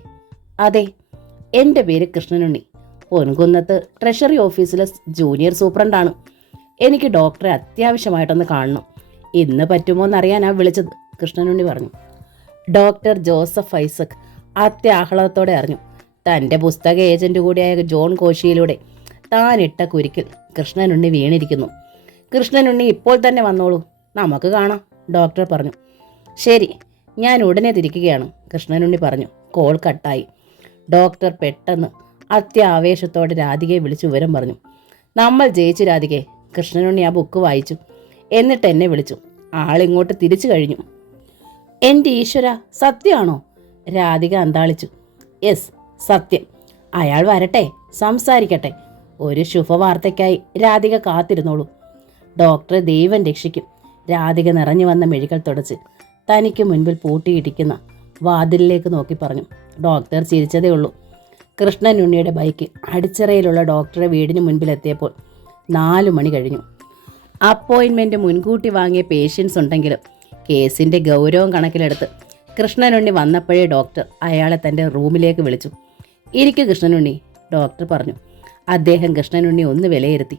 അതെ, എൻ്റെ പേര് കൃഷ്ണനുണ്ണി. പൊൻകുന്നത്ത് ട്രഷറി ഓഫീസിലെ ജൂനിയർ സൂപ്രണ്ടാണ്. എനിക്ക് ഡോക്ടറെ അത്യാവശ്യമായിട്ടൊന്ന് കാണണം. ഇന്ന് പറ്റുമോ എന്നറിയാനാണ് വിളിച്ചത്, കൃഷ്ണനുണ്ണി പറഞ്ഞു. ഡോക്ടർ ജോസഫ് ഐസക് അത്യാഹ്ലാദത്തോടെ അറിഞ്ഞു. തൻ്റെ പുസ്തക ഏജന്റ് കൂടിയായ ജോൺ കോശിയിലൂടെ താനിട്ട കുരുക്കിൽ കൃഷ്ണനുണ്ണി വീണിരിക്കുന്നു. കൃഷ്ണനുണ്ണി ഇപ്പോൾ തന്നെ വന്നോളൂ, നമുക്ക് കാണാം, ഡോക്ടർ പറഞ്ഞു. ശരി, ഞാൻ ഉടനെ തിരിക്കുകയാണ്, കൃഷ്ണനുണ്ണി പറഞ്ഞു. കോൾ കട്ടായി. ഡോക്ടർ പെട്ടെന്ന് അത്യാവേശത്തോടെ രാധികയെ വിളിച്ച് വിവരം പറഞ്ഞു. നമ്മൾ ജയിച്ചു രാധികയെ. കൃഷ്ണനുണ്ണി ആ ബുക്ക് വായിച്ചു. എന്നിട്ട് എന്നെ വിളിച്ചു. ആളിങ്ങോട്ട് തിരിച്ചു കഴിഞ്ഞു. എൻ്റെ ഈശ്വര, സത്യമാണോ? രാധിക അന്താളിച്ചു. യെസ്, സത്യം. അയാൾ വരട്ടെ, സംസാരിക്കട്ടെ. ഒരു ശുഭവാർത്തയ്ക്കായി രാധിക കാത്തിരുന്നോളൂ. ഡോക്ടറെ ദൈവം രക്ഷിക്കും. രാധിക നിറഞ്ഞു വന്ന മെഴികൾ തുടച്ച് തനിക്ക് മുൻപിൽ പൂട്ടിയിടിക്കുന്ന വാതിലിലേക്ക് നോക്കി പറഞ്ഞു. ഡോക്ടർ ചിരിച്ചതേ ഉള്ളൂ. കൃഷ്ണനുണ്ണിയുടെ ബൈക്ക് അടിച്ചിറയിലുള്ള ഡോക്ടറെ വീടിന് മുൻപിലെത്തിയപ്പോൾ 4 മണി കഴിഞ്ഞു. അപ്പോയിൻമെൻറ്റ് മുൻകൂട്ടി വാങ്ങിയ പേഷ്യൻസ് ഉണ്ടെങ്കിലും കേസിൻ്റെ ഗൗരവം കണക്കിലെടുത്ത് കൃഷ്ണനുണ്ണി വന്നപ്പോഴേ ഡോക്ടർ അയാളെ തൻ്റെ റൂമിലേക്ക് വിളിച്ചു. ഇരിക്കു കൃഷ്ണനുണ്ണി, ഡോക്ടർ പറഞ്ഞു. അദ്ദേഹം കൃഷ്ണനുണ്ണി ഒന്ന് വിലയിരുത്തി.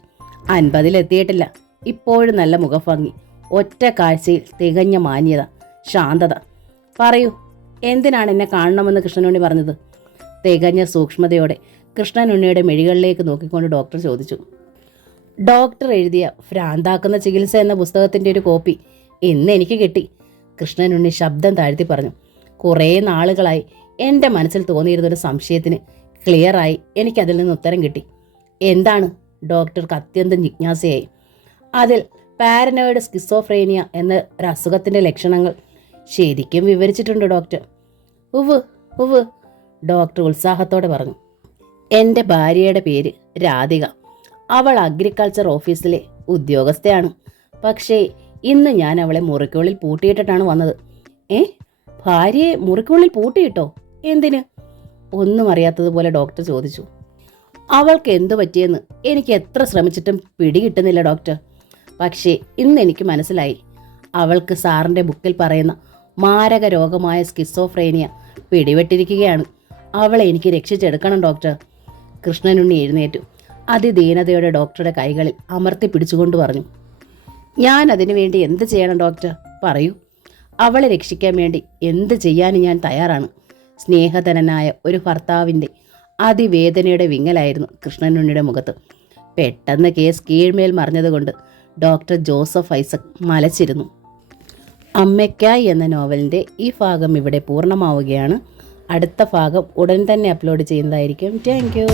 50-ലെത്തിയിട്ടില്ല. ഇപ്പോഴും നല്ല മുഖഭംഗി, ഒറ്റ കാഴ്ചയിൽ തികഞ്ഞ മാന്യത, ശാന്തത. പറയൂ, എന്തിനാണ് എന്നെ കാണണമെന്ന് കൃഷ്ണനുണ്ണി പറഞ്ഞത്? തികഞ്ഞ സൂക്ഷ്മതയോടെ കൃഷ്ണനുണ്ണിയുടെ മെഴികളിലേക്ക് നോക്കിക്കൊണ്ട് ഡോക്ടർ ചോദിച്ചു. ഡോക്ടർ എഴുതിയ ഭ്രാന്താക്കുന്ന ചികിത്സ എന്ന പുസ്തകത്തിൻ്റെ ഒരു കോപ്പി ഇന്ന് എനിക്ക് കിട്ടി, കൃഷ്ണനുണ്ണി ശബ്ദം താഴ്ത്തി പറഞ്ഞു. കുറേ നാളുകളായി എൻ്റെ മനസ്സിൽ തോന്നിയിരുന്നൊരു സംശയത്തിന് ക്ലിയറായി എനിക്കതിൽ നിന്ന് ഉത്തരം കിട്ടി. എന്താണ്? ഡോക്ടർക്ക് അത്യന്തം ജിജ്ഞാസയായി. അതിൽ പാരനോയിഡ് സ്കിസോഫ്രേനിയ എന്ന ഒരു അസുഖത്തിൻ്റെ ലക്ഷണങ്ങൾ ശരിക്കും വിവരിച്ചിട്ടുണ്ട് ഡോക്ടർ. ഉവ് ഉവ്, ഡോക്ടർ ഉത്സാഹത്തോടെ പറഞ്ഞു. എൻ്റെ ഭാര്യയുടെ പേര് രാധിക. അവൾ അഗ്രികൾച്ചർ ഓഫീസിലെ ഉദ്യോഗസ്ഥയാണ്. പക്ഷേ ഇന്ന് ഞാൻ അവളെ മുറിക്കുള്ളിൽ പൂട്ടിയിട്ടിട്ടാണ് വന്നത്. ഭാര്യയെ മുറിക്കുള്ളിൽ പൂട്ടിയിട്ടോ? എന്തിന്? ഒന്നും അറിയാത്തതുപോലെ ഡോക്ടർ ചോദിച്ചു. അവൾക്ക് എന്തു പറ്റിയെന്ന് എനിക്ക് എത്ര ശ്രമിച്ചിട്ടും പിടികിട്ടുന്നില്ല ഡോക്ടർ. പക്ഷേ ഇന്ന് എനിക്ക് മനസ്സിലായി. അവൾക്ക് സാറിൻ്റെ ബുക്കിൽ പറയുന്ന മാരക രോഗമായ സ്കിസോഫ്രേനിയ പിടിപെട്ടിരിക്കുകയാണ്. അവളെ എനിക്ക് രക്ഷിച്ചെടുക്കണം ഡോക്ടർ. കൃഷ്ണനുണ്ണി എഴുന്നേറ്റു. അതിദീനതയോടെ ഡോക്ടറുടെ കൈകളിൽ അമർത്തി പിടിച്ചുകൊണ്ട് പറഞ്ഞു, ഞാൻ അതിനു വേണ്ടി എന്ത് ചെയ്യണം ഡോക്ടർ? പറയൂ. അവളെ രക്ഷിക്കാൻ വേണ്ടി എന്ത് ചെയ്യാനും ഞാൻ തയ്യാറാണ്. സ്നേഹധനനായ ഒരു ഭർത്താവിൻ്റെ അതിവേദനയുടെ വിങ്ങലായിരുന്നു കൃഷ്ണനുണ്ണിയുടെ മുഖത്ത്. പെട്ടെന്ന് കേസ് കീഴ്മേൽ മറിഞ്ഞതുകൊണ്ട് ഡോക്ടർ ജോസഫ് ഐസക് മലച്ചിരുന്നു. അമ്മയ്ക്കായി എന്ന നോവലിൻ്റെ ഈ ഭാഗം ഇവിടെ പൂർണ്ണമാവുകയാണ്. അടുത്ത ഭാഗം ഉടൻ തന്നെ അപ്ലോഡ് ചെയ്യുന്നതായിരിക്കും. Thank you.